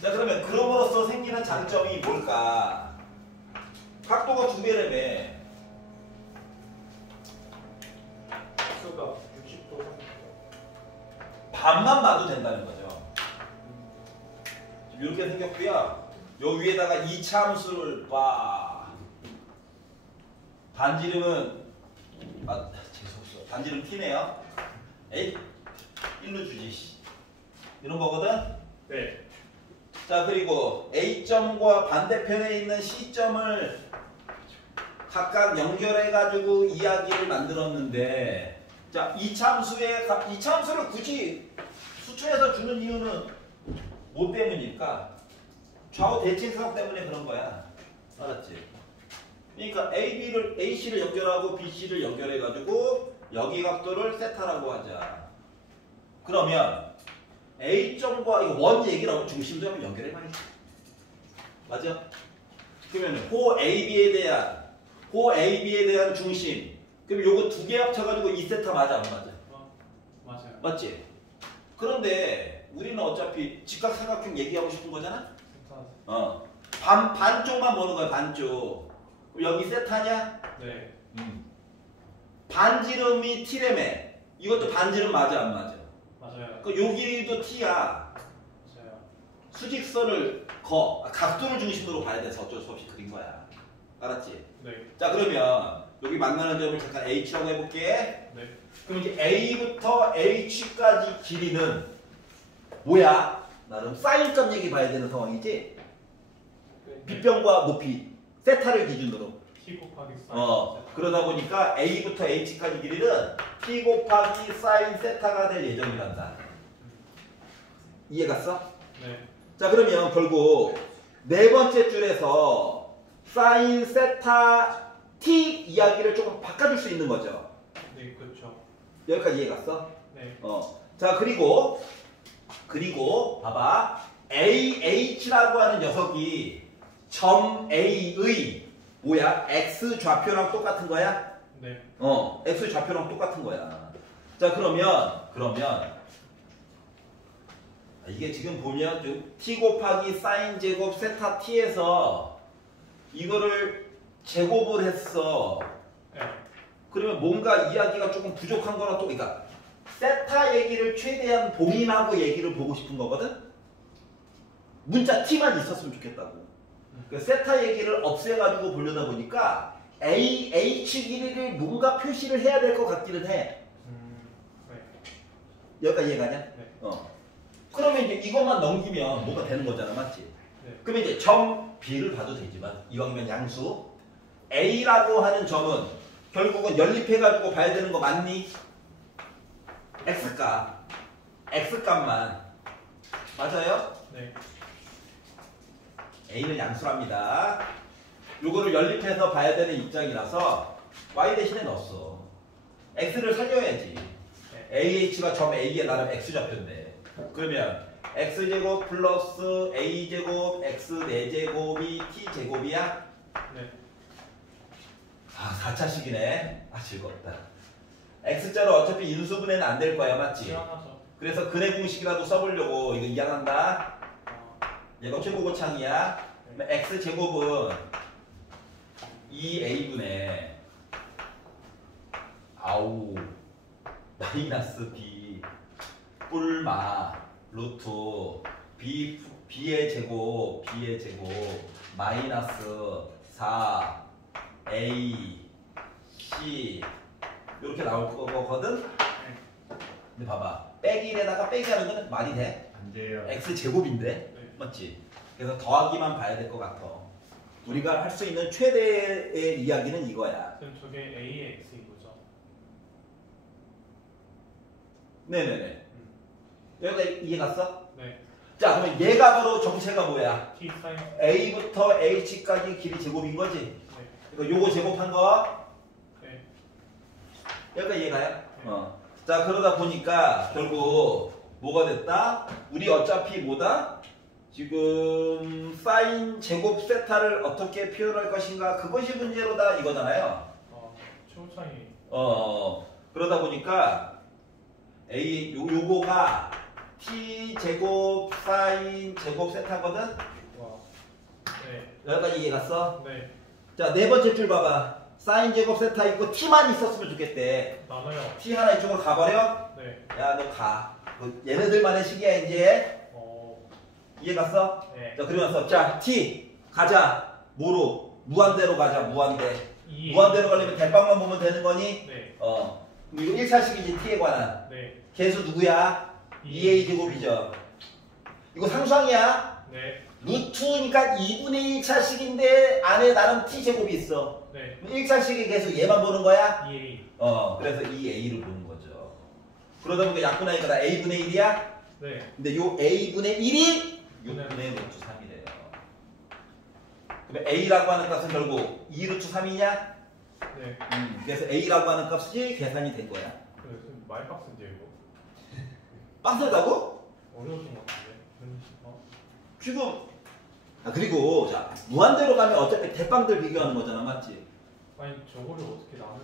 자, 그러면 그럼으로써 생기는 장점이 뭘까? 각도가 2배라며. 수가 60도. 반만 봐도 된다는 거죠. 이렇게 생겼고요. 요 위에다가 이차함수를 봐. 반지름은 재수없어. 반지름 t네요. 에이 1로 주지 씨. 이런 거거든. 네. 자 그리고 A점과 반대편에 있는 C점을 각각 연결해 가지고 이야기를 만들었는데 자 이 참수를 굳이 수초에서 주는 이유는 뭐 때문일까? 좌우 대칭성 때문에 그런 거야. 알았지? 그러니까 AC를 연결하고 BC를 연결해 가지고 여기 각도를 세타라고 하자. 그러면 A점과 이거 원 얘기를 하고 중심도 한번 연결해 봐야지. 맞아? 그러면 호 AB에 대한 중심. 그럼 요거 두 개 합쳐가지고 2세타 맞아 안 맞아? 맞아요. 맞지? 그런데 우리는 어차피 직각삼각형 얘기하고 싶은 거잖아? 반쪽만 보는 거야 반쪽. 그럼 여기 세타냐? 네. 반지름이 t라며. 이것도 반지름 맞아 안 맞아? 맞아요. 그 요 길이도 t야. 맞아요. 수직선을 각도를 중심으로 봐야 돼서 어쩔 수 없이 그린 거야. 알았지? 네. 자 그러면 여기 만나는 점을 잠깐 H라고 해볼게. 네. 그럼 이제 A부터 H까지 길이는 뭐야? 나름 사인점 얘기 봐야 되는 상황이지? 빗변과 높이 세타를 기준으로. T 곱하기 사인. 그러다 보니까 A부터 H까지 길이는 T 곱하기 사인 세타가 될 예정이란다. 이해 갔어? 네. 자 그러면 결국 네 번째 줄에서 사인 세타 T 이야기를 조금 바꿔줄 수 있는 거죠. 네, 그렇죠. 여기까지 이해 갔어? 네. 자 그리고 봐봐 AH라고 하는 녀석이 점 A의 뭐야? X 좌표랑 똑같은 거야? 네. X 좌표랑 똑같은 거야. 자 그러면 이게 지금 보면 좀 T 곱하기 사인 제곱 세타 T에서 이거를 제곱을 했어. 네. 그러면 뭔가 이야기가 조금 부족한 거랑 또 그러니까 세타 얘기를 최대한 봉인하고 얘기를 보고 싶은 거거든? 문자 T만 있었으면 좋겠다고. 그 세타 얘기를 없애가지고 보려다 보니까 H 길이를 뭔가 표시를 해야 될 것 같기는 해. 네. 여기까지 이해가냐? 네. 그러면 이제 이것만 넘기면 뭐가 되는 거잖아, 맞지? 네. 그러면 이제 점 B를 봐도 되지만 이왕이면 양수 A라고 하는 점은 결국은 연립해가지고 봐야 되는 거 맞니? X값만 맞아요? 네. A는 양수랍니다. 요거를 연립해서 봐야 되는 입장이라서 Y 대신에 넣었어. X를 살려야지. AH가 점 A에 나름 X좌표인데 그러면 X제곱 플러스 A제곱 X 4제곱이 T제곱이야? 네. 4차식이네. 즐겁다. X자로 어차피 인수분해는 안 될 거야, 맞지? 시원하죠. 그래서 근해 공식이라도 써보려고 이거 이양한다. 얘가 최고고창이야. X제곱은 2A분의 마이너스 B 뿔마 루트 B의 제곱 마이너스 4A C 이렇게 나올 거거든? 근데 봐봐 빼기 1에다가 빼기 하는 거는 말이 돼? 안 돼요. X제곱인데? 네. 맞지? 그래서 더하기만 봐야 될 것 같아. 우리가 할 수 있는 최대의 이야기는 이거야. 그럼 저게 A의 X인 거죠? 네네네. 여기가 이해 갔어? 네. 자 그러면 얘가 바로 정체가 뭐야? T 사인. A부터 H까지 길이 제곱인 거지? 네. 그러니까 요거 제곱한 거 네. 여기가 이해가요? 자 그러다 보니까 결국 뭐가 됐다? 우리 어차피 뭐다? 지금 사인 제곱 세타를 어떻게 표현할 것인가 그것이 문제로다 이거잖아요. 최고창이. 그러다 보니까 요거가 t 제곱 사인 제곱 세타거든. 와. 네. 여기까지 이해 갔어? 네. 자 네 번째 줄 봐봐. 사인 제곱 세타 있고 t만 있었으면 좋겠대. 나눠요. t 하나 이쪽으로 가버려? 네. 야 너 가. 얘네들만의 식이야 이제. 이해 갔어? 네. 자 그러면서 자 t 가자. 뭐로? 무한대로 가자 무한대. E. 무한대로 가려면 대방만 보면 되는 거니? 네. 그럼 이거 1차식이지 t에 관한. 네. 개수 누구야? 2a 제곱이죠. 이거 상수항이야. 네. 루트니까 2분의 1차식인데 안에 나름 t 제곱이 있어. 네. 1차식의 개수 얘만 보는 거야? 2A. 그래서 이 a를 보는 거죠. 그러다 보니까 약분하니까 나 a분의 1이야? 네. 근데 요 a분의 1이 6분의 루트 3이래요. 그럼 a라고 하는 값은 결국 2 루트 3이냐? 네. 그래서 a라고 하는 값이 계산이 된 거야. 그래서 많이 빡센데요 이거. 빡세다고? 어려워진 것 같은데. 지금 그리고 자 무한대로 가면 어차피 대빵들 비교하는 거잖아, 맞지? 아니 저거를 어떻게 나눠?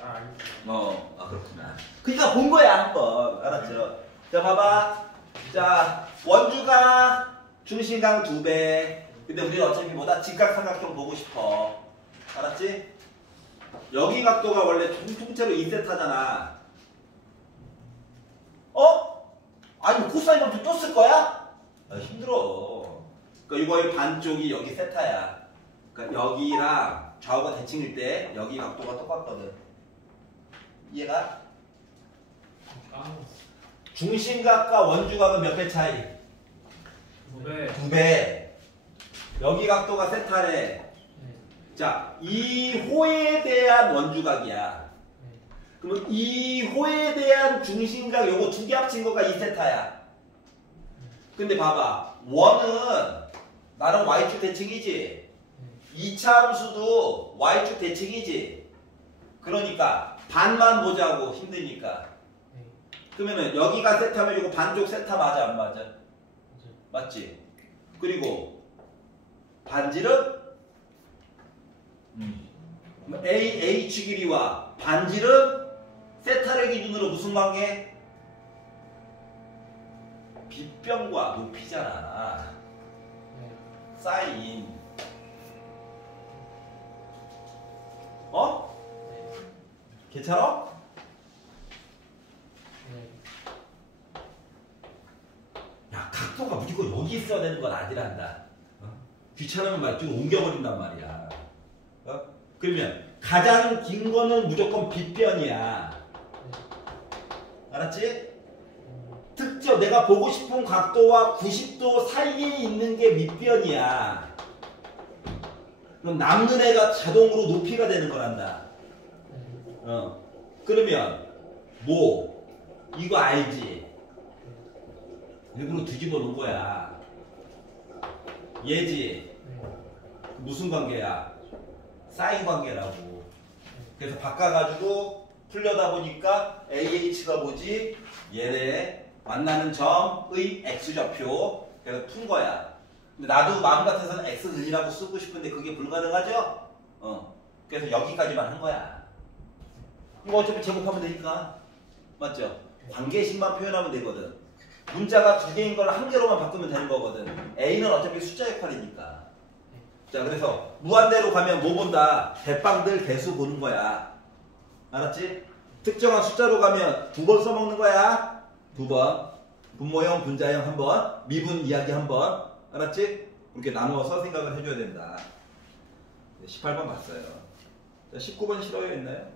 알겠어요. 그렇구나. 그러니까 본 거야 한번, 알았죠? 자 봐봐, 자 원주가 중심각 2배. 근데 우리는 어차피 뭐다 직각삼각형 보고 싶어, 알았지? 여기 각도가 원래 통째로 2세타잖아. 아니 코사인 또 쓸 거야? 힘들어. 그러니까 이거의 반쪽이 여기 세타야. 그러니까 여기랑 좌우가 대칭일 때 여기 각도가 똑같거든. 이해가? 중심각과 원주각은 몇 배 차이? 2배. 2배. 여기 각도가 세타래. 자, 이 호에 대한 원주각이야. 그러면 이 호에 대한 중심각 요거 두 개 합친 거가 2세타야. 근데 봐봐, 원은 나름 y축 대칭이지. 2차 함수도 y축 대칭이지. 그러니까 반만 보자고, 힘드니까. 그러면은 여기가 세타면 이거 반쪽 세타 맞아 안 맞아? 맞지? 그리고 반질은 AH 길이와 반질은 세타를 기준으로 무슨 관계? 빗변과 높이잖아. 사인. 괜찮아? 야, 각도가 무조건 여기 있어야 되는 건 아니란다. 귀찮으면 막 좀 옮겨버린단 말이야. 그러면 가장 긴 거는 무조건 빗변이야. 알았지? 특정 내가 보고 싶은 각도와 90도 사이에 있는 게 밑변이야. 그럼 남는 애가 자동으로 높이가 되는 거란다. 그러면 뭐 이거 알지? 일부러 뒤집어 놓은 거야. 얘지? 무슨 관계야? 사인 관계라고. 그래서 바꿔가지고 풀려다 보니까 AH가 뭐지? 얘네 만나는 점의 X좌표. 그래서 푼 거야. 근데 나도 마음 같아서는 X는이라고 쓰고 싶은데 그게 불가능하죠? 그래서 여기까지만 한 거야. 이거 어차피 제곱하면 되니까. 맞죠? 관계식만 표현하면 되거든. 문자가 두 개인 걸 한 개로만 바꾸면 되는 거거든. A는 어차피 숫자 역할이니까. 자, 그래서 무한대로 가면 뭐 본다? 대빵들 개수 보는 거야. 알았지? 특정한 숫자로 가면 2번 써먹는 거야. 2번. 분모형, 분자형 한 번, 미분 이야기 한 번. 알았지? 이렇게 나누어서 생각을 해줘야 된다. 18번 봤어요. 자, 19번 싫어요 했나요?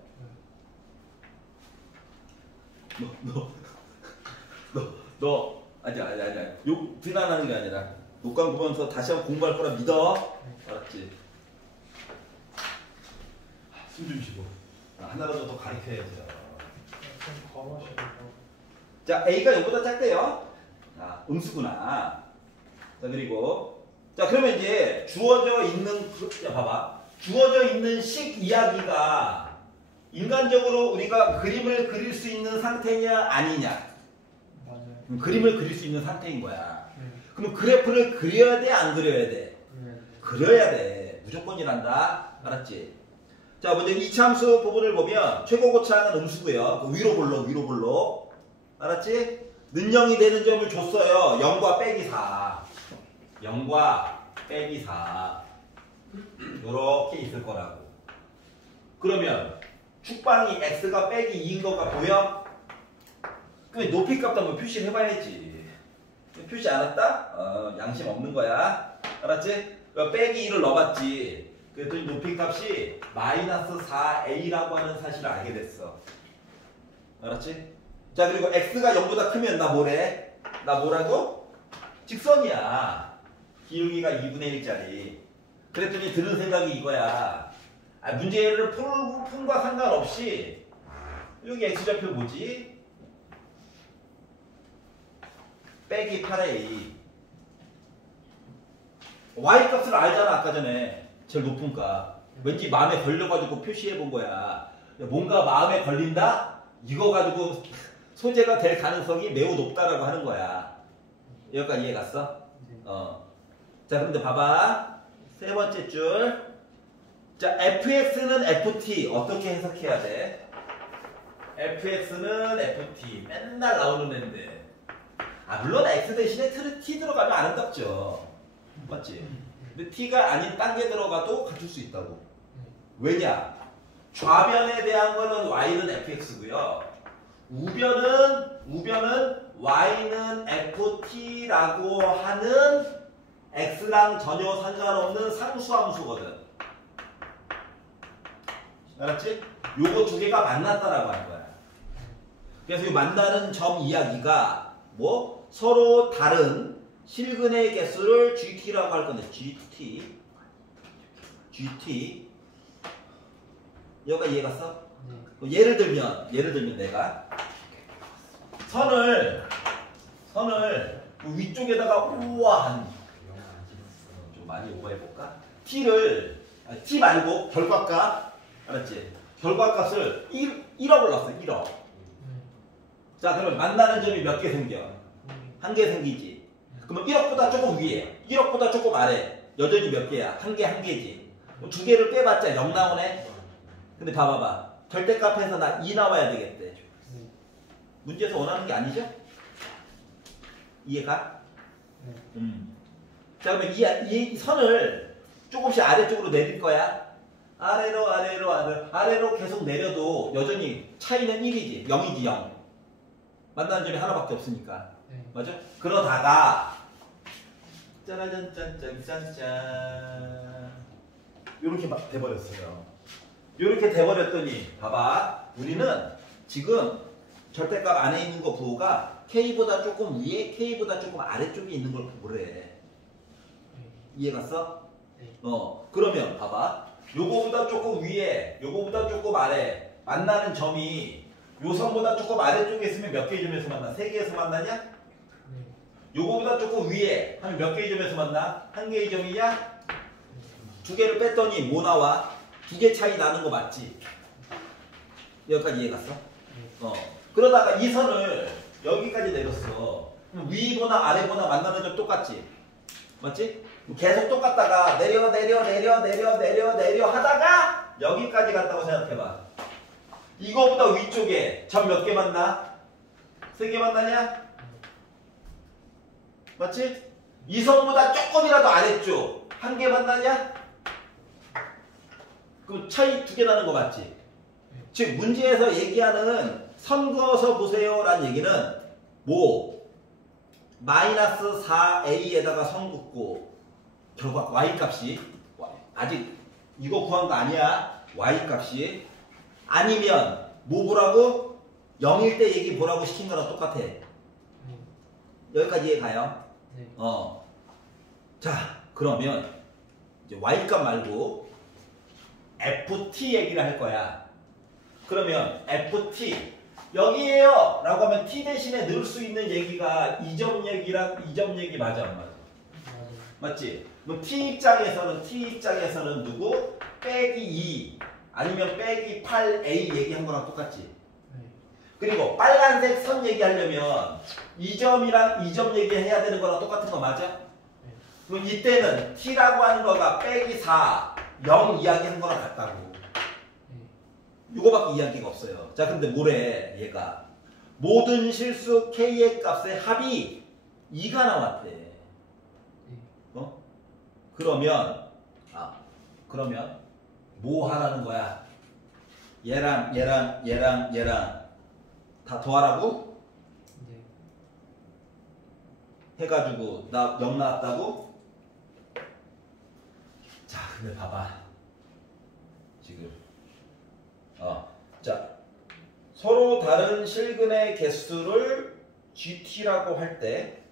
아니야. 욕 비난하는 게 아니라 녹강 보면서 다시 한번 공부할 거라 믿어. 알았지? 숨 좀 쉬고. 하나라도 더 가르쳐야죠. 좀 걸어시고. 자, A가 이거보다 작대요. 음수구나. 자, 그리고 자, 그러면 이제 주어져 있는 자, 봐봐. 주어져 있는 식 이야기가 인간적으로 우리가 그림을 그릴 수 있는 상태냐 아니냐. 맞아요. 그림을 그릴 수 있는 상태인 거야. 그럼 그래프를 그려야 돼, 안 그려야 돼? 그려야 돼. 무조건이란다. 알았지? 자, 먼저 이차함수 부분을 보면 최고고차는 음수고요. 그 위로 볼록. 알았지? 는영이 되는 점을 줬어요. 0과 빼기 4. 0과 빼기 4. 요렇게 있을 거라고. 그러면 축방이 x가 빼기 2인 거가 보여? 그럼 높이값도 한번 표시를 해봐야지. 표시 안 했다? 양심 없는 거야. 알았지? 빼기 2를 넣어봤지. 그랬더니 높이값이 마이너스 4a라고 하는 사실을 알게 됐어. 알았지? 자, 그리고 x가 0보다 크면 나 뭐래? 나 뭐라고? 직선이야. 기울기가 2분의 1짜리. 그랬더니 드는 생각이 이거야. 아, 문제를 품과 상관없이 여기 x좌표 뭐지? 빼기 8a. y 값을 알잖아. 아까 전에 제일 높은 값. 왠지 마음에 걸려가지고 표시해 본 거야. 뭔가 마음에 걸린다? 이거 가지고 소재가 될 가능성이 매우 높다라고 하는 거야. 여기까지 이해 갔어? 자, 그런데 봐봐. 세 번째 줄. 자, fx는 ft 어떻게 해석해야 돼? fx는 ft 맨날 나오는 애인데. 아, 물론 x 대신에 t 들어가면 아름답죠. 맞지? 근데 t가 아닌 딴 게 들어가도 갖출 수 있다고. 왜냐? 좌변에 대한 거는 y는 fx고요. 우변은 y는 ft라고 하는 x랑 전혀 상관없는 상수함수거든. 알았지? 요거 두 개가 만났다라고 하는 거야. 그래서 이 만나는 점 이야기가 뭐 서로 다른 실근의 개수를 GT라고 할 건데 GT 여기가 이해 갔어? 예를 들면 내가 선을 위쪽에다가 우아한 좀 많이 오버해 볼까? t 말고 결과값 알았지? 결과값을 1억을 넣었어. 1억. 자, 그러면 만나는 점이 몇 개 생겨? 한 개 생기지. 그러면 1억보다 조금 위에, 1억보다 조금 아래. 여전히 몇 개야? 한 개지. 두 개를 빼봤자 0 나오네. 근데 봐봐봐. 절대값에서 나 2 나와야 되겠대. 문제에서 원하는 게 아니죠? 이해가? 자, 그러면 이 선을 조금씩 아래쪽으로 내릴 거야. 아래로 계속 내려도 여전히 차이는 1이지. 0이지 0. 만나는 점이 하나밖에 없으니까. 맞아? 그러다가 짜라잔짠짠짠짠 요렇게 막 돼버렸어요. 요렇게 돼버렸더니 봐봐. 우리는 지금 절대값 안에 있는 거 부호가 K보다 조금 위에 K보다 조금 아래쪽에 있는 걸 보래. 이해 갔어? 그러면 봐봐. 요거보다 조금 위에 요거보다 조금 아래 만나는 점이 요 선보다 조금 아래쪽에 있으면 몇 개의 점에서 만나? 3개에서 만나냐? 요거보다 조금 위에 하면 몇 개의 점에서 만나? 1개의 점이냐? 2개를 뺐더니 뭐 나와? 2개 차이 나는 거 맞지? 여기까지 이해 갔어? 그러다가 이 선을 여기까지 내렸어. 그럼 위보나 아래보나 만나는 점 똑같지? 맞지? 계속 똑같다가 내려 하다가 여기까지 갔다고 생각해봐. 이거보다 위쪽에 점 몇 개 만나? 3개 만나냐? 맞지? 이 선보다 조금이라도 아래쪽 1개 만나냐? 그럼 차이 2개 나는 거 맞지? 즉 문제에서 얘기하는 선 그어서 보세요 라는 얘기는 뭐 마이너스 4a에다가 선 긋고 결과 y값이 아직 이거 구한 거 아니야. y값이 아니면 뭐 보라고? 0일 때 얘기 보라고 시킨 거랑 똑같아. 여기까지 이해 가요? 자, 그러면 이제 y값 말고 ft 얘기를 할 거야. 그러면 ft 여기에요 라고 하면 t 대신에 넣을 수 있는 얘기가 이 점 얘기랑 이 점 얘기 맞아 안 맞아? 맞지? 그럼 t 입장에서는 누구? 빼기 2 아니면 빼기 8a 얘기한 거랑 똑같지? 그리고 빨간색 선 얘기하려면 이 점이랑 이 점 얘기해야 되는 거랑 똑같은 거 맞아? 그럼 이때는 t라고 하는 거가 빼기 4, 0 이야기한 거랑 같다고. 이거밖에 이야기가 없어요. 자, 근데 뭐래 얘가? 모든 실수 k의 값의 합이 2가 나왔대. 그러면 뭐 하라는 거야? 얘랑 다 더하라고? 해가지고 나 0 나왔다고? 자, 근데 봐봐. 지금 자 서로 다른 실근의 개수를 GT라고 할 때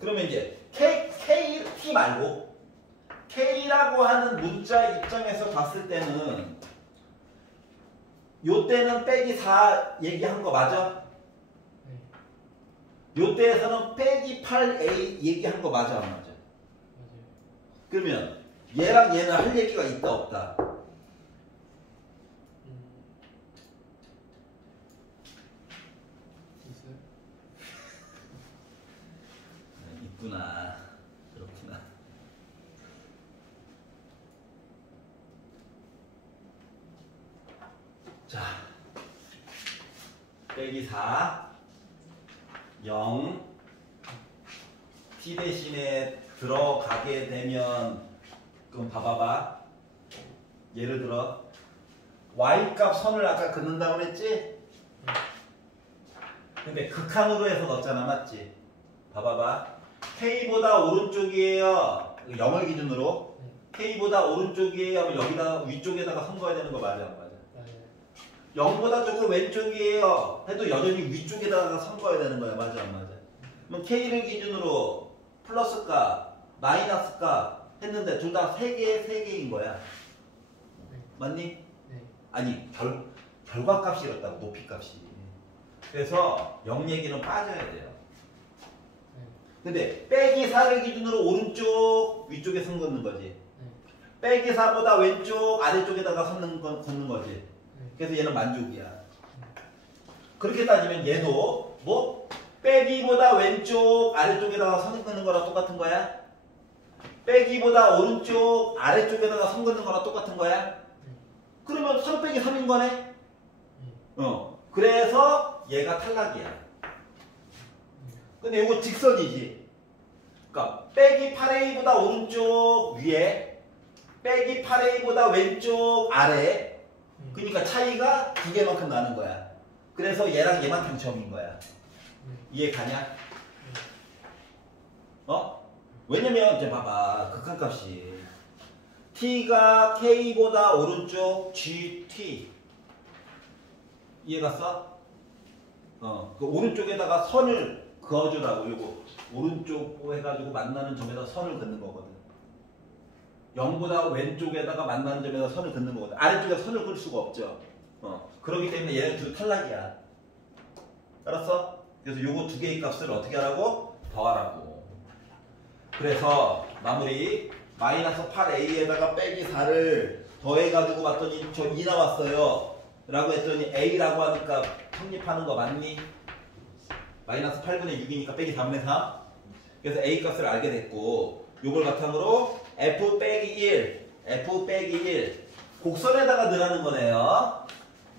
그러면 이제 T 말고 K라고 하는 문자 입장에서 봤을 때는 요 때는 빼기 4 얘기한 거 맞아? 요 때에서는 빼기 8A 얘기한 거 맞아 안 맞아? 맞아요. 그러면 얘랑 얘는 할 얘기가 있다 없다? 있어요? 있구나. 그렇구나. 자, 빼기 4 0 t 대신에 들어가게 되면 그럼 봐봐봐. 예를 들어 y 값 선을 아까 긋는다고 했지? 근데 극한으로 해서 넣었잖아, 맞지? 봐봐봐. K보다 오른쪽이에요. 0을 기준으로. K보다 오른쪽이에요. 하면 여기다 위쪽에다가 선거해야 되는 거 맞아, 안 맞아? 맞아요. 0보다 조금 왼쪽이에요. 해도 여전히 위쪽에다가 선거해야 되는 거야, 맞아, 안 맞아? 그럼 K를 기준으로 플러스값, 마이너스값 했는데 둘 다 3개인 거야. 네. 맞니? 네. 아니, 결과값이었다고, 높이값이. 그래서 0 얘기는 빠져야 돼요. 근데 빼기 4를 기준으로 오른쪽 위쪽에 선 긋는 거지. 빼기 4보다 왼쪽 아래쪽에다가 걷는 거지. 그래서 얘는 만족이야. 그렇게 따지면 얘도 뭐 빼기보다 왼쪽 아래쪽에다가 선 긋는 거랑 똑같은 거야. 빼기보다 오른쪽 아래쪽에다가 선 긋는 거랑 똑같은 거야. 그러면 3 빼기 3인 거네. 그래서 얘가 탈락이야. 근데 이거 직선이지. 그러니까 빼기 8A보다 오른쪽 위에 빼기 8A보다 왼쪽 아래. 그러니까 차이가 2개만큼 나는 거야. 그래서 얘랑 얘만큼 점인 거야. 이해 가냐? 왜냐면 이제 봐봐. 극한값이 T가 K보다 오른쪽 GT 이해 갔어? 그 오른쪽에다가 선을 그어주라고. 요거 오른쪽 해가지고 만나는 점에다 선을 긋는 거거든. 0보다 왼쪽에다가 만나는 점에다 선을 긋는 거거든. 아래쪽에 선을 그을 수가 없죠. 그렇기 때문에 얘는 둘 탈락이야. 알았어? 그래서 요거 두 개의 값을 어떻게 하라고? 더하라고. 그래서 마무리 마이너스 8A에다가 빼기 4를 더해가지고 봤더니 저 2 나왔어요. 라고 했더니 A라고 하니까 성립하는 거 맞니? 마이너스 8분의 6이니까 빼기 4분의 3. 그래서 A 값을 알게 됐고 요걸 바탕으로 F 빼기 1 곡선에다가 넣으라는 거네요.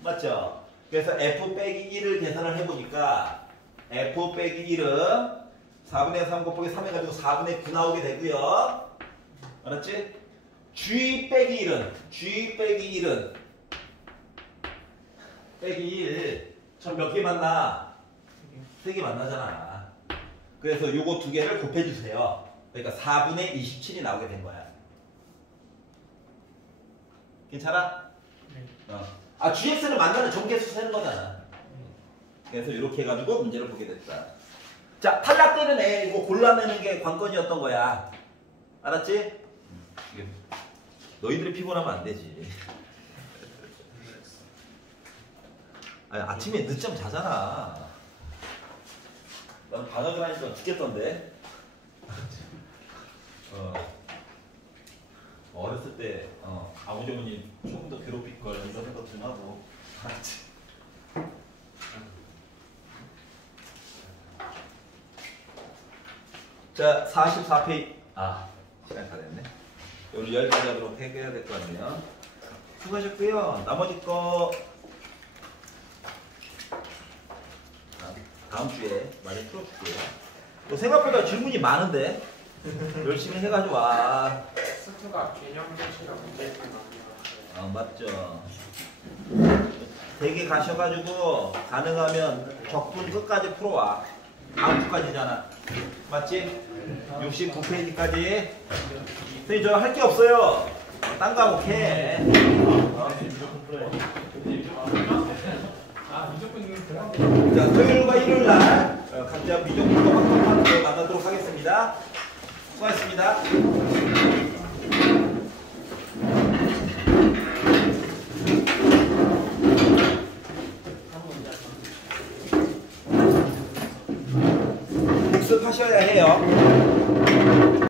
맞죠? 그래서 F 빼기 1을 계산을 해보니까 F 빼기 1은 4분의 3 곱하기 3 해가지고 4분의 9 나오게 되고요. 알았지? G 빼기 1은 빼기 1 전 몇 개 만나? 3개 만나잖아. 그래서 요거 두 개를 곱해주세요. 그러니까 4분의 27이 나오게 된 거야. 괜찮아? 네. GX를 만나는 전개수 세는 거잖아. 그래서 이렇게 해가지고 문제를 보게 됐다. 자, 탈락되는 애 이거 골라내는 게 관건이었던 거야. 알았지? 너희들이 피곤하면 안 되지. 아니, 아침에 늦잠 자잖아. 난 방학을 하니까 죽겠던데. 어렸을 때 아버지 어머니 조금 더 괴롭힐 걸 이런 생각 좀 하고. 자, 44페이지. 시간 다 됐네. 오늘 여기까지 하도록 해야 될 것 같네요. 수고하셨고요. 나머지 거 다음 주에 많이 풀어줄게요. 생각보다 질문이 많은데 열심히 해가지고 와. 스투가 개념 자체가 문제있는 거 맞죠. 대개 가셔가지고 가능하면 적분 끝까지 풀어와. 다음 주까지잖아. 맞지? 69페이지까지. 선생님 저 할 게 없어요. 딴 과목 해. 있는 대화도 자, 토요일과 일요일 날 각자 비정규과 확정판으로 만나도록 하겠습니다. 수고하셨습니다. 복습하셔야 해요.